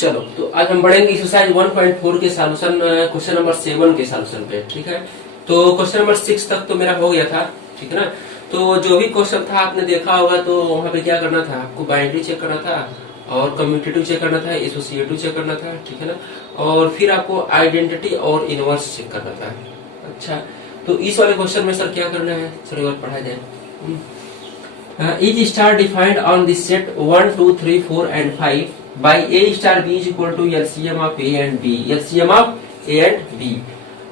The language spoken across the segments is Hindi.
चलो तो आज हम बढ़ेंगे एक्सरसाइज 1.4 के सॉल्यूशन क्वेश्चन नंबर 7 के सॉल्यूशन पे। ठीक है, तो क्वेश्चन नंबर 6 तक तो मेरा हो गया था। ठीक है ना, तो जो भी क्वेश्चन था आपने देखा होगा, तो वहाँ पे क्या करना था, आपको बाइनरी चेक करना था और कम्यूटेटिव चेक करना था, एसोसिएटिव चेक करना था। ठीक है ना, और फिर आपको आइडेंटिटी और इनवर्स चेक करना था। अच्छा, तो इस वाले क्वेश्चन में सर क्या करना है, चलो और पढ़ा जाए। Each star defined on this set 1, 2, 3, 4 and 5 by A star B is equal to LCM of A and B. LCM of A and B.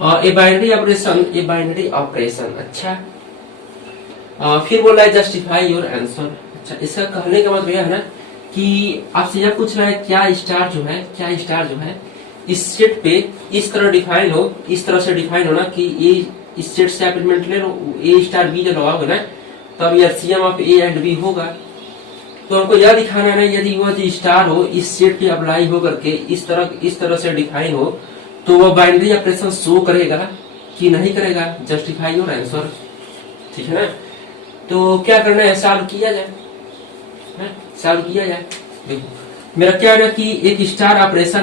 A binary operation, a binary operation. अच्छा, फिर बोल रहा है justify your answer. अच्छा, इसका कहने का मतलब यह है ना कि आपसे यह पूछ रहा है क्या स्टार जो है इस सेट पे इस तरह डिफाइन हो, इस तरह से डिफाइन हो ना कि ये इस सेट से आप एलिमेंट ले लो, A स्टार B जब लगाओगे ना तब LCM of A and B होगा। तो हमको यह दिखाना है ना, यदि वह जो स्टार हो इस सेट पे अप्लाई हो करके इस तरह से डिफाइन हो तो वह बाइनरी ऑपरेशन शो करेगा कि नहीं करेगा। Justify your answer. ठीक है ना, तो क्या करना है, सॉल्व किया जाए। देखो मेरा क्या है ना कि एक स्टार ऑपरेशन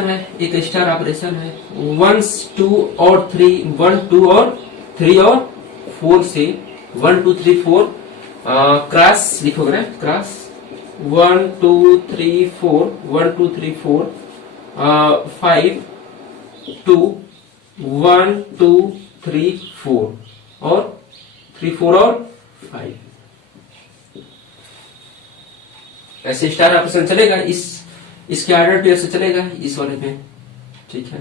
है 1, 2 और 3, 1, 2 और 3 और 4 से 1, 2, 3, 4 क्रॉस लिखोगे ना, क्रॉस 1, 2, 3, 4 1, 2, 3, 4 5 2 1, 2, 3, 4 और 3, 4 और 5 ऐसे स्टार ऑपरेशन चलेगा। इसके आर्डर पे ऐसे चलेगा, इस वाले पे। ठीक है,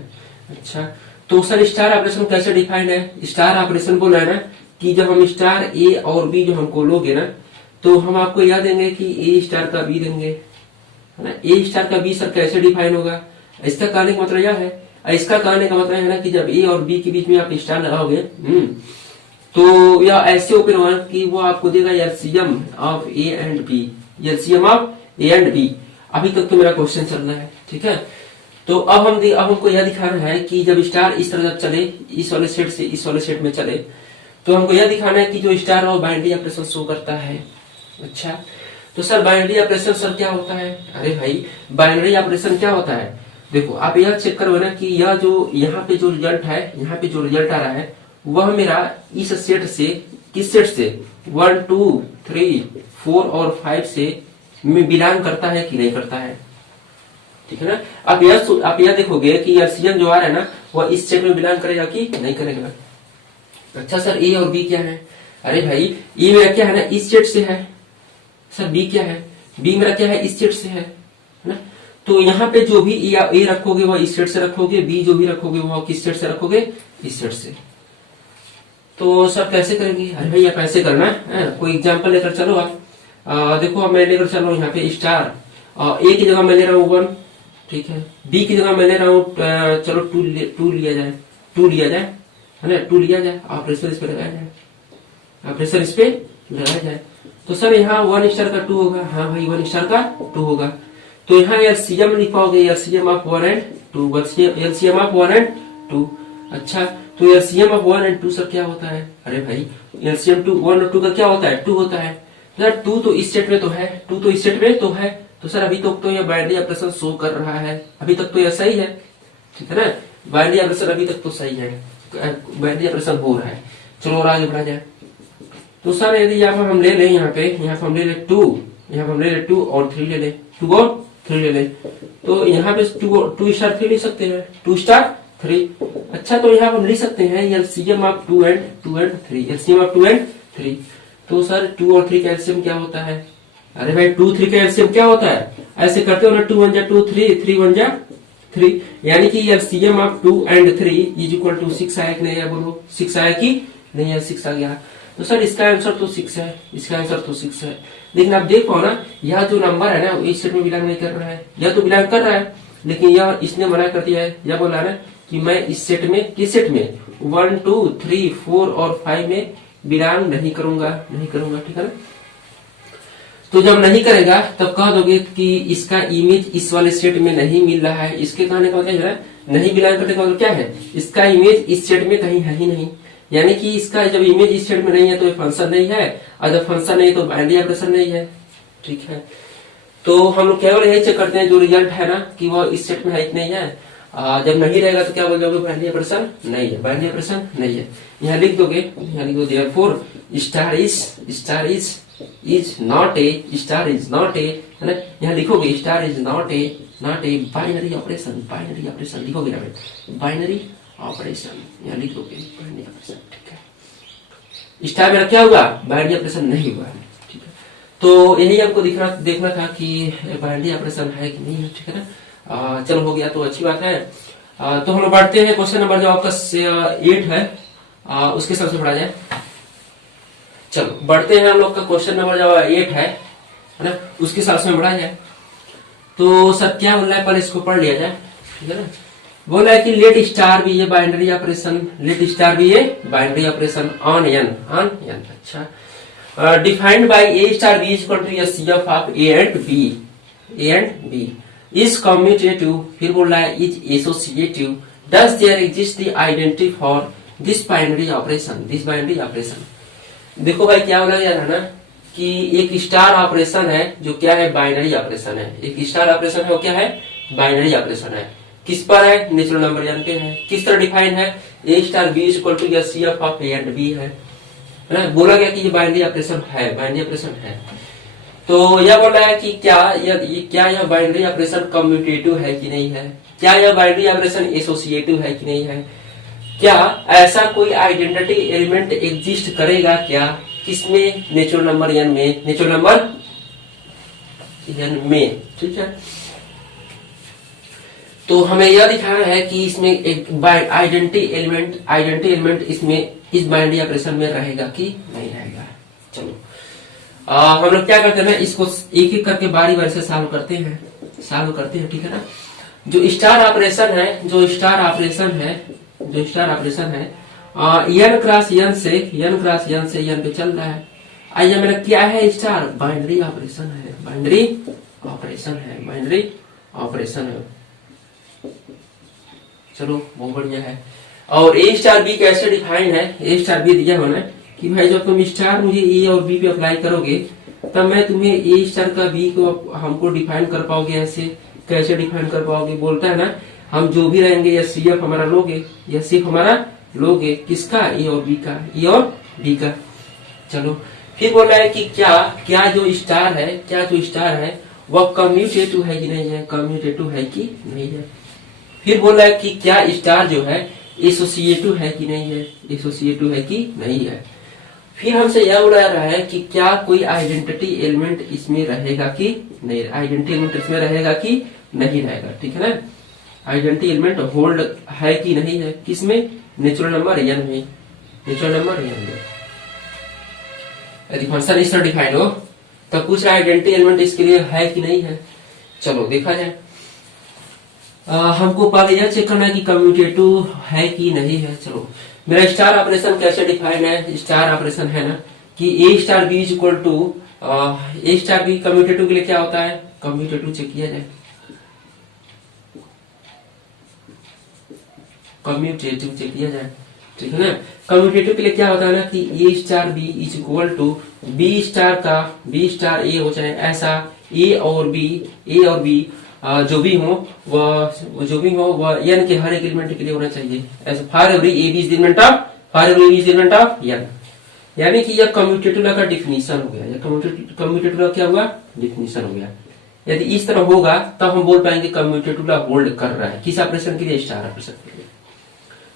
अच्छा तो सर स्टार ऑपरेशन कैसे डिफाइंड है? स्टार ऑपरेशन बोला है ना कि जब हम स्टार ए और बी जो हमको लोगे ना तो हम आपको याद देंगे कि ए स्टार का बी देंगे, है ना। ए स्टार का बी सर कैसे डिफाइन होगा, इसका कहने का मतलब यह है, इसका कहने का मतलब है ना कि जब ए और बी के बीच में आप स्टार लगाओगे तो यह ऐसे ओपन होगा कि वो आपको देगा LCM of A and B, LCM of A and B. अभी तक तो मेरा क्वेश्चन चल रहा है। ठीक है, तो अब हमको यह दिखाना है कि जब स्टार इस तरह चले, इस वाले सेट से इस वाले सेट में चले, तो हमको यह दिखाना है कि जो स्टार है बाइनरी ऑपरेशन शो करता है। अच्छा, तो सर बाइनरी ऑपरेशन सर क्या होता है? अरे भाई बाइनरी ऑपरेशन क्या होता है, देखो आप यह चेक करो ना कि यह जो यहाँ पे जो रिजल्ट है, यहाँ पे जो रिजल्ट आ रहा है वह मेरा इस सेट से, किस सेट से 1, 2, 3, 4 और 5 से में बिलोंग करता है कि नहीं करता है। ठीक है ना, आप यह देखोगे कि एलसीएम जो आ रहा है ना वह इस सेट में बिलोंग करेगा कि नहीं करेगा। अच्छा सर ए और बी क्या है? अरे भाई ए मेरा क्या है ना इस सेट से है, सर बी क्या है, बी मेरा क्या है इस सेट से है ना। तो यहाँ पे जो भी ए रखोगे वह इस सेट से रखोगे, बी जो भी रखोगे वह किस सेट से रखोगे, इस सेट से। तो सर कैसे करेंगे? अरे भाई आप ऐसे करना है, कोई एग्जाम्पल लेकर चलो आप। देखो अब मैं लेकर चलो यहाँ पे स्टार, ए की जगह मैं ले रहा हूँ 1, ठीक है, बी की जगह मैं ले रहा हूँ चलो 2 लिया जाए, है ना, 2 लिया जाए, ऑपरेशन इस पे लगाया जाए, तो सर यहाँ 1 स्टार का 2 होगा। हाँ भाई 1 स्टार का 2 होगा, तो यहाँ एलसीएम लिख पाओगे, LCM of 1 and 2, LCM of 1 and 2। अच्छा, तो एलसीएम ऑफ 1 एंड 2 सर क्या होता है? अरे भाई एलसीएम 1 और 2 का क्या होता है? 2 होता है। सर 2 तो इस सेट में तो है, 2 तो इस सेट में तो है, तो सर अभी तक तो यह बाइनरी ऑपरेशन शो कर रहा है, अभी तक तो यह सही है। ठीक है ना, बाइनरी ऑपरेशन अभी तक तो सही है, बाइनरी ऑपरेशन हो रहा है। चलो और आगे बढ़ा जाए। तो सर यदि यहाँ पर हम ले लें, यहाँ पे हम ले ले 2, यहाँ हम ले ले 2 और 3 ले ले, 2 और 3 ले ले, तो यहाँ पे 2 स्टार 3 लिख सकते हैं, 2 स्टार 3। अच्छा, तो यहाँ हम लिख सकते हैं LCM of 2 and 3, LCM of 2 and 3। तो सर 2 और 3 का एलसीएम क्या होता है? अरे भाई 2, 3 का एलसीएम क्या होता है? ऐसे करते हो ना, 2 1 जा 2, 3 1 जा 3, यानी कि LCM of 2 and 3 is equal to 6 आया कि नहीं है? बोलो 6 आया कि नहीं है? 6 आ गया। तो सर इसका आंसर तो 6 है, इसका आंसर तो 6 है। लेकिन आप देख पाओ ना, यह जो नंबर है ना इस सेट में बिलोंग नहीं कर रहा है, यह तो बिलोंग कर रहा है, लेकिन यह इसने मना कर दिया है, यह बोला ना कि मैं इस सेट में, किस सेट में 1, 2, 3, 4 और 5 में बिलोंग नहीं करूंगा। ठीक है ना, तो जब नहीं करेगा तब कह दोगे कि इसका इमेज इस वाले सेट में नहीं मिल रहा है। इसके कहने का मतलब है नहीं बिलोंग करने का मतलब क्या है, इसका इमेज इस सेट में कहीं है ही नहीं, यानी कि इसका जब इमेज इस सेट में नहीं है तो ये फंक्शन नहीं है, और जब फंक्शन नहीं है तो बाइनरी ऑपरेशन नहीं है। ठीक है, तो हम लोग केवल यही चेक करते हैं जो रिजल्ट है ना कि वो इस सेट में है कि नहीं है। जब नहीं रहेगा तो क्या बोल दोगे, बाइनरी ऑपरेशन नहीं है, बाइनरी ऑपरेशन नहीं है। यहाँ लिख दोगे, यहाँ लिख दो therefore star is not a, है ना। यहाँ लिखोगे star is not a binary operation लिखोगे ना, बाइनरी ऑपरेशन यहाँ लिख दोगे बाइनरी ऑपरेशन, ठीक है। स्टार मेरा क्या हुआ, बाइनरी ऑपरेशन नहीं हुआ, ठीक है। तो यही हमको देखना था कि बाइनरी ऑपरेशन है कि नहीं है, ठीक है ना। चलो हो गया तो अच्छी बात है। तो हम लोग बढ़ते हैं क्वेश्चन नंबर जो आपका 8 है, उसके सबसे पढ़ा जाए। चलो बढ़ते हैं हम लोग का क्वेश्चन नंबर जो 8 है ना, उसके हिसाब से बढ़ा जाए। तो सर क्या बोल रहा है, पहले इसको पढ़ लिया जाए, ठीक है ना। बोला है कि लेट स्टार भी ये बाइनरी ऑपरेशन, लेट स्टार भी ये बाइनरी ऑपरेशन ऑन एन, अच्छा defined by A star B equal to S F of A and B is commutative, फिर बोल रहा है is associative, does there exist the identity for this binary operation. देखो भाई क्या बोला गया था ना कि एक स्टार ऑपरेशन है जो क्या है, बाइनरी ऑपरेशन है। एक स्टार ऑपरेशन है वो क्या है, बाइनरी ऑपरेशन है। किस पर है, नेचुरल नंबर यानी है। किस तरह डिफाइन है, A star B equal to C F of A and B है ना। बोला गया कि ये बाइनरी ऑपरेशन है, तो यह बोल रहा है कि क्या यह बाइनरी ऑपरेशन कम्यूटेटिव है कि नहीं है, क्या यह बाइनरी ऑपरेशन एसोसिएटिव है कि नहीं है, क्या ऐसा कोई आइडेंटिटी एलिमेंट एग्जिस्ट करेगा क्या, किसमें, नेचुरल नंबर एन में, ठीक है। तो हमें यह दिखाना है कि इसमें एक आइडेंटिटी एलिमेंट इसमें इस बाइनरी ऑपरेशन में रहेगा कि नहीं रहेगा। चलो हम लोग क्या करते हैं ना, इसको एक एक करके बारी से सॉल्व करते हैं, ठीक है ना। जो स्टार ऑपरेशन है एन क्रॉस एन से एन पे चल रहा है। आइए मेरा क्या है, स्टार बाइनरी ऑपरेशन है। चलो बहुत बढ़िया है। और ए स्टार बी कैसे डिफाइन है, ए स्टार बी दिया होना कि भाई जब तुम स्टार मुझे ए और बी पे अप्लाई करोगे तब मैं तुम्हें ए स्टार का बी को हमको डिफाइन कर पाओगे, ऐसे कैसे डिफाइन कर पाओगे, बोलता है ना हम जो भी रहेंगे या सी एफ हमारा लोगे, किसका, ए और बी का। चलो फिर बोल रहा है कि क्या जो स्टार है वह कम्यूटेटिव है कि नहीं है, फिर बोल रहा है कि क्या स्टार जो है एसोसिएटिव है कि नहीं है, फिर हमसे यह बोला रहा है कि क्या कोई आइडेंटिटी एलिमेंट इसमें रहेगा कि नहीं, रहेगा, ठीक है ना। आइडेंटिटी एलिमेंट होल्ड है कि नहीं है, किसमें, नेचुरल नंबर एन में, यदि फंक्शन इस तरह डिफाइन हो तो पूछ रहा है आइडेंटिटी एलिमेंट इसके लिए है कि नहीं है। चलो देखा जाए। हमको पहले यह चेक करना है कि कम्यूटेटिव है कि नहीं है। चलो मेरा स्टार ऑपरेशन कैसे डिफाइन है, स्टार ऑपरेशन है ना कि A star B equal to A star B, commutative के लिए क्या होता है, कम्यूटेटिव चेक किया जाए, ठीक है ना। कम्यूटेटिव के लिए क्या होता है ना कि A star B is equal to B star A हो जाए, ऐसा ए और बी जो भी हो वह एन के हर एक एलिमेंट के लिए होना चाहिए, ऐसे for every A B is element of N, यानी कि यह कम्यूटेटिव का डिफिनीशन हो गया, कम्यूटेटिव क्या हुआ, डिफिनीशन हो गया। यदि इस तरह होगा तब हम बोल पाएंगे कम्यूटेटिव होल्ड कर रहा है, किस ऑपरेशन के लिए, स्टार ऑपरेशन के लिए।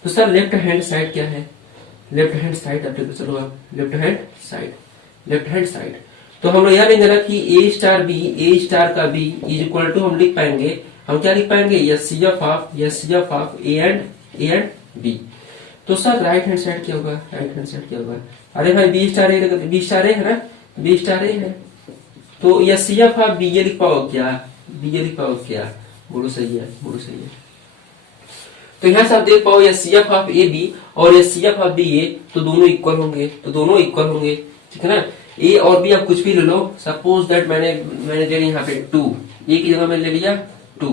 तो सर लेफ्ट हैंड साइड क्या है, लेफ्ट हैंड साइड तो हम लोग यह लेंगे ना कि ए स्टार का बी इज इक्वल टू हम लिख पाएंगे, हम क्या लिख पाएंगे, S C F of A and B. तो सर राइट हैंड साइड क्या होगा, अरे भाई बी स्टार ए है ना, बी स्टार ए है तो S C F of B ये लिख पाओ क्या, बोलो सही है। तो यहाँ से आप देख पाओ S C F of A B और S C F of B A, तो दोनों इक्वल होंगे, ठीक है ना। ए और बी आप कुछ भी ले लो, सपोज दैट मैंने ले लिया यहाँ पे 2, ए की जगह मैंने ले लिया 2,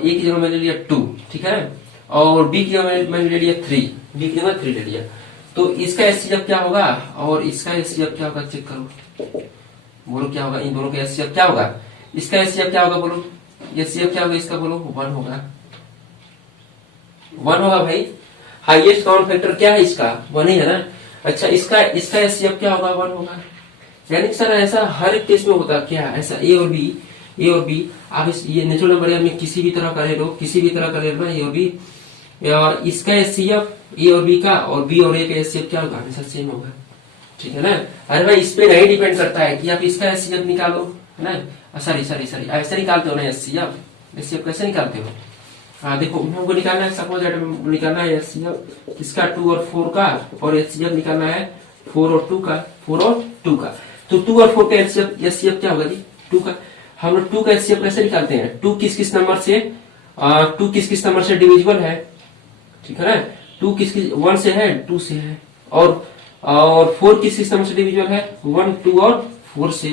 ए की जगह मैंने ले लिया 2, ठीक है, और बी की जगह मैंने ले लिया 3, बी की जगह 3 ले लिया। तो इसका एचसीएफ क्या होगा और इसका एचसीएफ क्या होगा, चेक करो, बोलो क्या होगा, इन दोनों का एचसीएफ क्या होगा। इसका एचसीएफ क्या होगा बोलो, एचसीएफ क्या होगा इसका बोलो, 1 होगा, 1 होगा भाई। हाईएस्ट कॉमन फैक्टर क्या है इसका, 1 ही है ना। अच्छा इसका एचसीएफ क्या होगा, 1 होगा। यानी सर ऐसा हर एक केस में होता क्या, ऐसा ए और बी आप ये नेचुरल नंबर में किसी भी तरह का ले लो, किसी भी तरह का ले लो ना, ए और बी, इसका एचसीएफ ए और बी का और बी और ए का एचसीएफ क्या होगा, हमेशा सेम होगा, ठीक है ना। अरे भाई इस पे नहीं डिपेंड करता है कि आप इसका एचसीएफ निकालो ना, सॉरी ऐसे निकालते हो ना एचसीएफ कैसे निकालते हो। हाँ देखो हमको निकालना है, सपोज निकालना है एचसीएफ इसका 2 और 4 का, और एचसीएफ निकालना है 4 और 2 का, 4 और 2 का। तो 2 और 4 का एचसीएफ क्या होगा जी, 2 का। हम लोग 2 का एचसीएफ कैसे निकालते हैं, 2 किस किस नंबर से 2 किस नंबर से डिविजिबल है, ठीक है ना। 2 किस 1 से है, 2 से है, और 4 किस नंबर से डिविजिबल है, 1 2 और 4 से।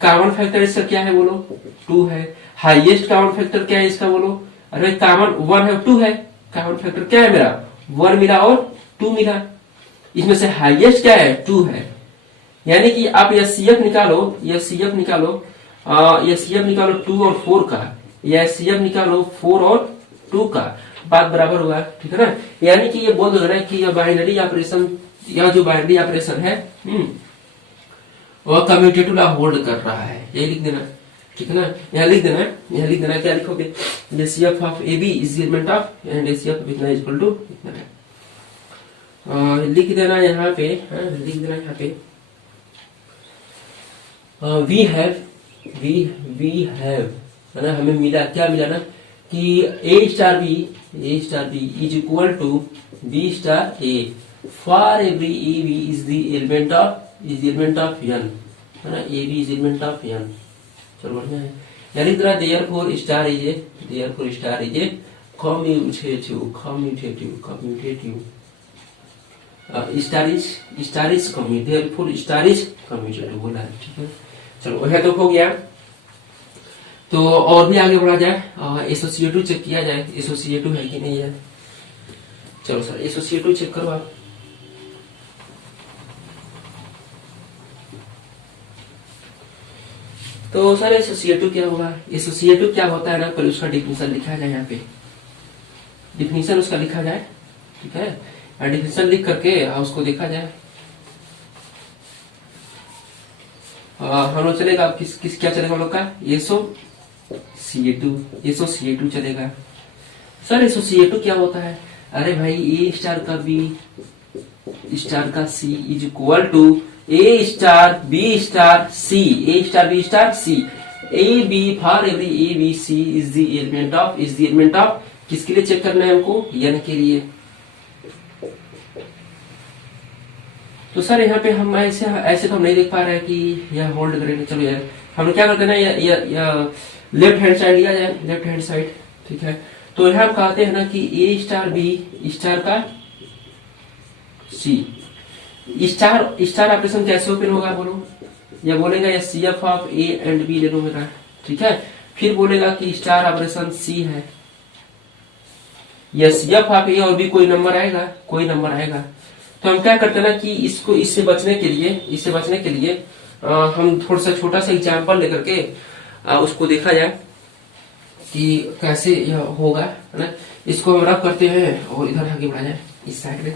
कॉमन फैक्टर इसका क्या है बोलो, 2 है। हाईएस्ट कॉमन फैक्टर क्या है इसका बोलो, अरे कॉमन 1 है 2 है, कॉमन फैक्टर क्या है मेरा, 1 मिला और 2 मिला, इसमें से हाईएस्ट क्या है, 2 है। यानी कि आप एचसीएफ निकालो 2 और 4 का, या एचसीएफ निकालो 4 और 2 का, बात बराबर होगा, ठीक है ना। यानी कि ये बोल दो ना कि यह बाइनरी ऑपरेशन, यह जो बाइनरी ऑपरेशन है वह कम्यूटेटिव लॉ होल्ड कर रहा है, ये लिख देना, ठीक है ना। यहाँ लिख देना क्या लिखोगे, HCF of A B is element of, and HCF इतना इक्वल टू इतना है, लिख देना यहाँ पे, लिख देना यहाँ पे वी हैव है ना, हमें मिला क्या मिला ना कि A star B is equal to B star A for every A B is the element of N, है ना, A B is element of N. चलो बढ़िया है। यानी तरह therefore star is a commutative star is commutative बोला है, ठीक है। चलो वह तो हो गया। तो और भी आगे बढ़ा जाए, एसोसिएटिव चेक किया जाए, एसोसिएटिव है कि नहीं है। चलो सर एसोसिएटिव चेक करो आप। तो सर एसोसिएटिव क्या होगा, एसोसिएटिव क्या होता है ना, पहले उसका डिफिनेशन लिखा जाए, यहाँ पे डिफिनेशन उसका लिखा जाए, ठीक है। डिफिनेशन लिख करके उसको देखा जाए। हम लोग चलेगा किस क्या चलेगा हम लोग का, एसोसिएटिव चलेगा। सर एसोसिएटिव क्या होता है, अरे भाई ए स्टार का बी स्टार का C is equal to A star B star C, A star B star C, A B for every A B C is the element of किसके लिए चेक करना है हमको, एन के लिए। तो सर यहाँ पे हम ऐसे तो हम नहीं देख पा रहे हैं कि यह होल्ड करेंगे। चलो यार हम लोग क्या करते हैं ना, लेफ्ट हैंड साइड लिया जाए, लेफ्ट हैंड साइड, ठीक है। तो यहाँ हम कहते हैं ना कि ए स्टार बी स्टार का सी, स्टार ऑपरेशन कैसे ओपन होगा बोलो, या बोलेगा या CF of A and B ले लो मेरा, ठीक है। फिर बोलेगा कि स्टार ऑपरेशन सी है, या सीएफ ऑफ ए और बी कोई नंबर आएगा। तो हम क्या करते हैं ना कि इससे बचने के लिए हम थोड़ा सा छोटा सा एग्जाम्पल लेकर के उसको देखा जाए कि कैसे यह होगा, है ना। इसको हम रफ करते हैं और इधर आगे बढ़ा जाए इस साइड में।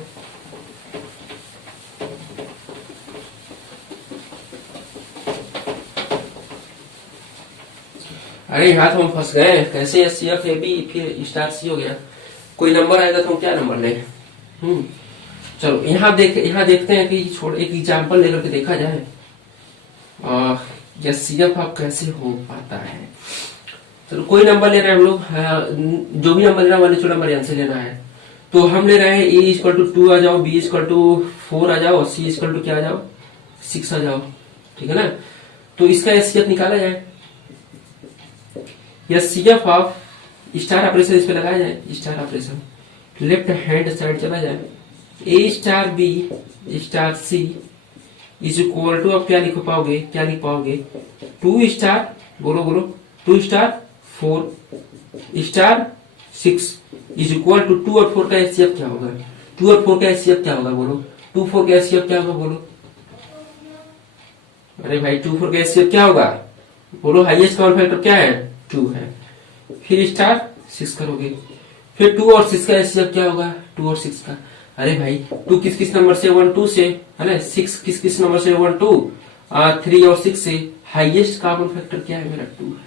अरे यहाँ तो हम फंस गए, कैसे एचसीएफ ए बी फिर स्टार सी हो गया, कोई नंबर आएगा तो हम क्या नंबर ले। चलो यहाँ देखते हैं कि एक एग्जाम्पल लेकर के देखा जाए एचसीएफ आप कैसे हो पाता है। चलो कोई नंबर ले रहे हैं हम लोग, जो भी नंबर लेना वाले जो नंबर आंसर लेना है। तो हम ले रहे हैं ए इक्वल टू 2 आ जाओ, बी इक्वल टू 4 आ जाओ, सी इक्वल टू क्या आ जाओ 6 आ जाओ, ठीक है ना। तो इसका एचसीएफ निकाला जाए, एचसीएफ ऑफ स्टार ऑपरेशन इस पे लगाया जाए, star operation left hand side चला जाए, A star B star C is equal to, अब क्या लिख पाओगे 2 स्टार बोलो 2 star 4 star 6 is equal to 2 और 4 का एचसीएफ क्या होगा, 2 और 4 का एचसीएफ क्या होगा बोलो, 2 4 का एचसीएफ क्या होगा बोलो। अरे भाई 2 4 का एचसीएफ क्या होगा, बोलो हाईएस्ट कॉमन फैक्टर क्या है, 2 है। फिर स्टार 6 करोगे, फिर 2 और 6 का एचसीएफ क्या होगा, 2 और 6 का। अरे भाई 2 किस किस नंबर से, 1 2 से, है ना। 6 किस किस नंबर से, 1 2, 3 और 6 से। हाईएस्ट कॉमन फैक्टर क्या है मेरा, 2 है।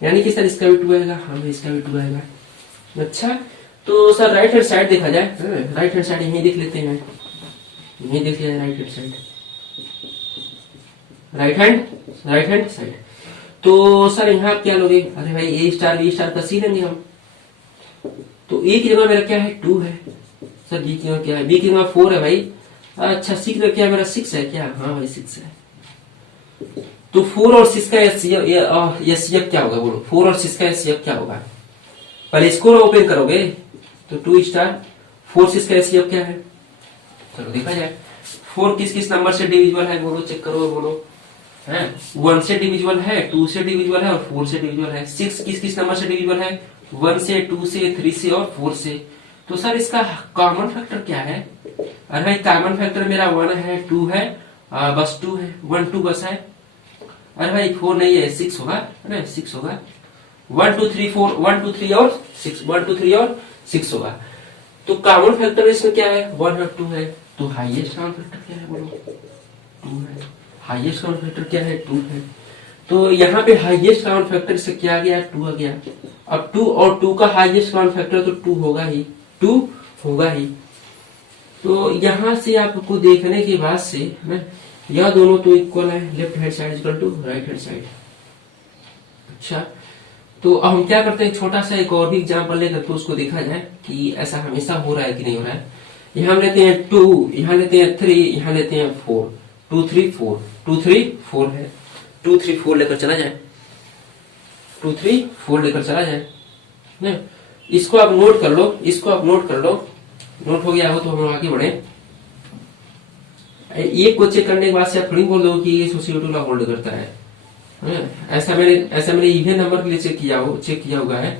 यानी कि सर इसका भी 2 आएगा, हाँ इसका भी 2 आएगा। अच्छा तो सर राइट हैंड साइड देखा जाए, राइट हैंड साइड यही देख लेते हैं, यही देख लिया जाए right hand side, right hand side. तो सर यहाँ क्या लोगे, अरे भाई ए स्टार बी स्टार का सी लेंगे हम। तो ए की जगह मेरा क्या है, 2 है। सर बी की जगह क्या है, बी की जगह 4 है भाई। अच्छा सी की जगह क्या है मेरा, 6 है क्या, हाँ भाई 6 है। तो 4 और 6 का एचसीएफ क्या होगा, बोलो 4 और 6 का एचसीएफ क्या होगा। पहले इसको ओपन करोगे तो 2 स्टार 4 6 का एचसीएफ क्या है, चलो देखा जाए। 4 किस किस नंबर से डिविजिबल है, बोलो चेक करो, बोलो है 1 से डिविजिबल है, 2 से डिविजिबल है और 4 से डिविजिबल है। 6 किस किस नंबर से डिविजिबल है, 1 से, 2 से, 3 से और 4 से। तो सर इसका कॉमन फैक्टर क्या है, अरे भाई कॉमन फैक्टर मेरा 1 है, 2 है, बस 2 है, 1 2 बस है। अरे भाई 4 नहीं है, 6 होगा, है ना 6 होगा। 1 2 3 4, 1 2 3 और 6, 1 2 3 और 6 होगा। तो कॉमन फैक्टर इसमें क्या है, 1 और 2 है। तो हाईएस्ट कॉमन फैक्टर क्या है, बोलो 2 है। हाईएस्ट कॉमन फैक्टर क्या है, 2 है। तो यहाँ पे हाईएस्ट कॉमन फैक्टर से क्या आ गया, 2 आ गया। अब 2 और 2 का हाईएस्ट कॉमन फैक्टर तो 2 होगा ही, 2 होगा ही। तो यहाँ से आपको देखने के बाद से ना यह दोनों तो इक्वल है, left hand side equal to right hand side. अच्छा तो अब हम क्या करते हैं, छोटा सा एक और भी एग्जाम्पल लेकर तो उसको देखा जाए कि ऐसा हमेशा हो रहा है कि नहीं हो रहा है। यहाँ लेते हैं 2, यहाँ लेते हैं 3, यहाँ लेते हैं 4, 2 3 4, 2 3 4 है। 2 3 4 लेकर चला जाए, 2 3 4 लेकर चला जाए ना। इसको आप नोट कर लो, इसको आप नोट कर लो। नोट हो गया हो तो हम आगे बढ़े। एक को चेक करने के बाद से आप थोड़ी बोल दो कि ये एसोसिएटिव लॉ होल्ड करता है। ऐसा मैंने इवन नंबर के लिए चेक किया हुआ है।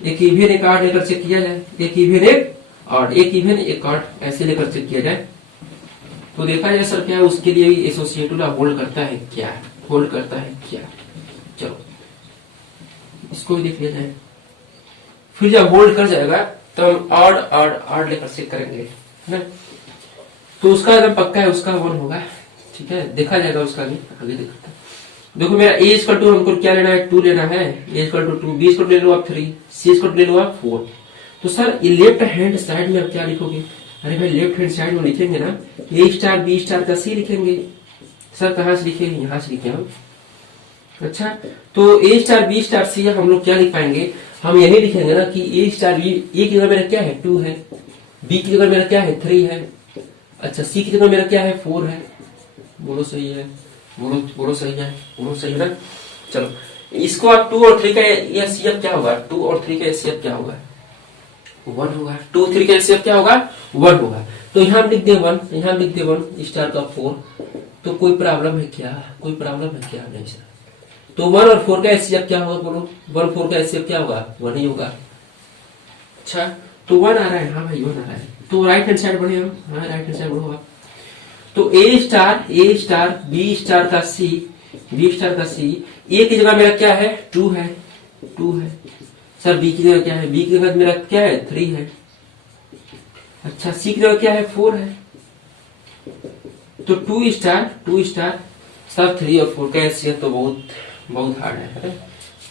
एक इवन एक ऑड लेकर चेक किया जाए, एक इवन एक ऑड, एक इवन एक ऑड, ऐसे लेकर चेक किया जाए तो देखा जाए सर क्या है, उसके लिए भी एसोसिएटिव लॉ होल्ड करता है क्या, होल्ड करता है क्या। चलो इसको भी देख लिया जाए। फिर जब होल्ड कर जाएगा तो हम ऑड ऑड ऑड लेकर चेक करेंगे, है ना। तो उसका एकदम पक्का है, उसका 1 होगा, ठीक है, देखा जाएगा उसका भी आगे देखते हैं। देखो मेरा ए इक्वल टू हमको क्या लेना है, 2 लेना है। A equal to 2, B equal to ले लो आप 3, सी इक्वल टू ले लो आप 4। तो सर लेफ्ट हैंड साइड में आप क्या लिखोगे, अरे भाई लेफ्ट हैंड साइड में लिखेंगे ना ए स्टार बी स्टार का सी लिखेंगे। सर कहाँ से लिखेंगे, यहाँ से लिखे हम। अच्छा तो ए स्टार बी स्टार सी हम लोग क्या लिख पाएंगे, हम यही लिखेंगे ना कि ए स्टार बी, ए की जगह मेरा क्या है 2 है, बी की जगह मेरा क्या है 3 है, अच्छा सी की जगह मेरा क्या है 4 है। बोलो सही है, बोलो सही है, बोलो सही है ना। चलो इसको आप 2 और 3 का एचसीएफ क्या होगा, 2 और 3 का एचसीएफ क्या होगा, 1 होगा। 2 3 का एचसीएफ क्या होगा, 1 होगा। तो यहाँ लिख दे 1, यहाँ लिख दे 1 स्टार का 4। तो कोई प्रॉब्लम है क्या, कोई प्रॉब्लम है क्या, नहीं सर। तो 1 और 4 का एचसीएफ क्या होगा, बोलो 1 4 का एचसीएफ क्या होगा, 1 ही होगा। अच्छा तो 1 आ रहा है, हाँ भाई 1 आ रहा है। तो राइट हैंड साइड बढ़े हम, हाँ राइट हैंड साइड बढ़ो आप। तो ए स्टार बी स्टार का सी, बी स्टार का सी, ए की जगह मेरा क्या है 2 है, 2 है। सर बी की जगह क्या है, बी की जगह मेरा क्या है 3 है। अच्छा सी की जगह क्या है 4 है। तो 2 स्टार सर 3 और 4 का एचसीएफ तो बहुत हार्ड है।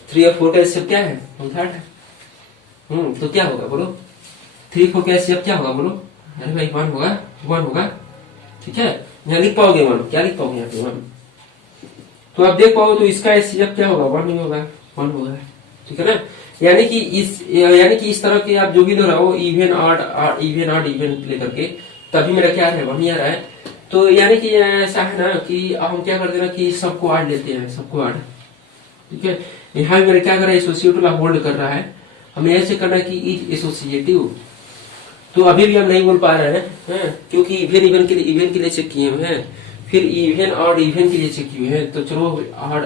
3 और 4 का एचसीएफ क्या है, बहुत हार्ड है। तो क्या होगा बोलो, 3 4 का एचसीएफ क्या होगा बोलो, अरे भाई 1 होगा, 1 होगा, ठीक है। यहाँ लिख पाओगे 1, क्या लिख पाओगे यहाँ पे 1। तो आप देख पाओगे तो इसका एचसीएफ क्या होगा, 1 नहीं होगा, 1 होगा, ठीक है ना। यानी कि इस तरह के आप जो भी ले रहा हो इवन ऑड इवन लेकर के, तभी मेरा क्या है 1 ही आ रहा है। तो यानी कि ऐसा है ना कि हम क्या करते हैं ना कि सबको ऐड लेते हैं, सबको ऐड, ठीक है। यहाँ मेरा क्या कर रहा है, एसोसिएटिव होल्ड कर रहा है, हमें ऐसे करना है कि इज एसोसिएटिव। तो अभी भी हम नहीं बोल पा रहे हैं, क्योंकि इवन के लिए चेक किए हुए हैं, फिर इवन और इवन के लिए चेक किए हैं। तो चलो ऑड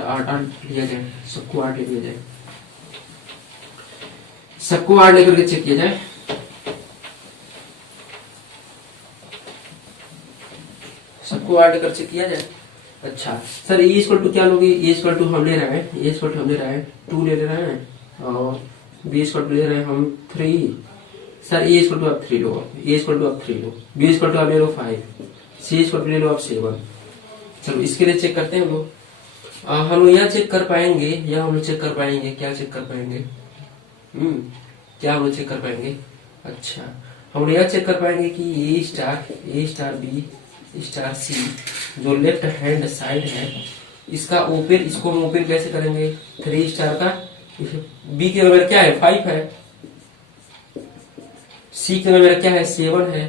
लिया जाए, सबको ऑड ले लिया जाए, सबको ऑड लेकर के चेक किया जाए। सबको ऑड लेकर चेक किया जाए। अच्छा सर, ए इक्वल टू क्या लोगे? ए इक्वल टू हम ले रहे हैं, ए इक्वल टू हम ले रहे हैं 2 ले रहे हैं, और बी इक्वल टू ले रहे हैं हम 3। सर ए इक्वल टू आप 3 लो, ए इक्वल टू आप 3 लो, बी इक्वल टू आप ले लो 5, सी इक्वल टू ले लो आप 7। चलो इसके लिए चेक करते हैं हम लोग। हम लोग यहाँ चेक कर पाएंगे, या हम लोग चेक कर पाएंगे, क्या चेक कर पाएंगे? क्या हम लोग चेक कर पाएंगे? अच्छा, हम लोग यह चेक कर पाएंगे कि ए स्टार बी स्टार सी जो लेफ्ट हैंड साइड है, इसका ओपन, इसको हम ओपन कैसे करेंगे? 3 स्टार का बी के नंबर क्या है? 5 है, सी के नंबर क्या है? 7 है।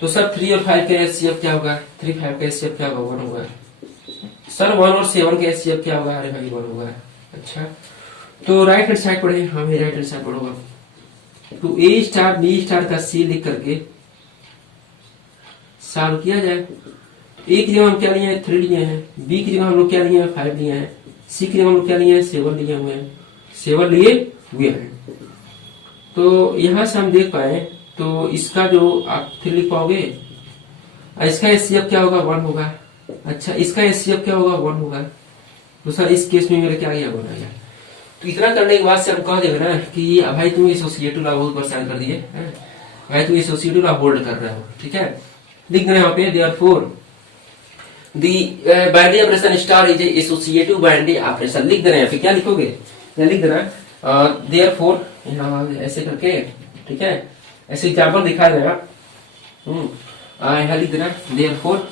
तो सर 3 और 5 का एचसीएफ क्या होगा? 3 5 का एचसीएफ क्या होगा? 1 होगा। सर 1 और 7 का एचसीएफ क्या होगा? अरे भाई 1 होगा। अच्छा, तो राइट हैंड साइड पढ़े, हाँ भाई राइट हैंड साइड पढ़ोगा। तो ए स्टार बी स्टार का सी लिख करके सॉल्व किया जाए। ए की जगह हम क्या लिए हैं? 3 लिए हैं, बी की जगह हम लोग क्या लिए हैं? 5 लिए हैं, सी की जगह हम लोग क्या लिए हैं? 7 लिए हुए हैं, 7 लिए हुए हैं। तो यहां से हम देख पाए, तो इसका जो आप 3 लिख पाओगे, इसका एचसीएफ क्या होगा? 1 होगा। अच्छा, इसका एचसीएफ क्या होगा? 1 होगा। तो सर इस केस में मेरा क्या गया? 1 आ गया। तो इतना करने के बाद से हम कह देंगे ना कि भाई तुम एसोसिएटिव लॉ बहुत परेशान कर दिए, भाई तुम एसोसिएटिव लॉ होल्ड कर रहे हो, ठीक है। लिख देना यहाँ पे therefore the binary operation star is associative binary operation. लिख देना यहाँ पे, क्या लिखोगे? यहाँ लिख देना देयरफॉर, यहाँ ऐसे करके, ठीक है, ऐसे एग्जाम्पल दिखा देना। यहाँ लिख देना देयरफॉर,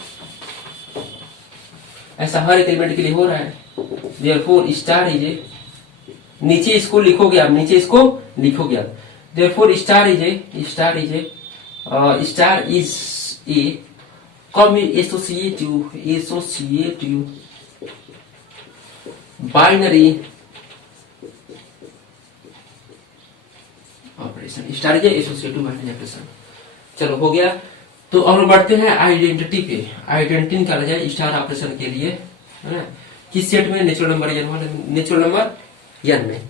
ऐसा हर एक एलिमेंट के लिए हो रहा है। देयरफॉर स्टार इज, नीचे इसको लिखोगे आप, नीचे इसको लिखोगे आप। Therefore star is A come associative binary operation. Star is associative binary operation. चलो हो गया। तो अब बढ़ते हैं आइडेंटिटी पे। आइडेंटिटी निकाला जाए स्टार ऑपरेशन के लिए, है ना, किस सेट में? नेचुरल नंबर n में।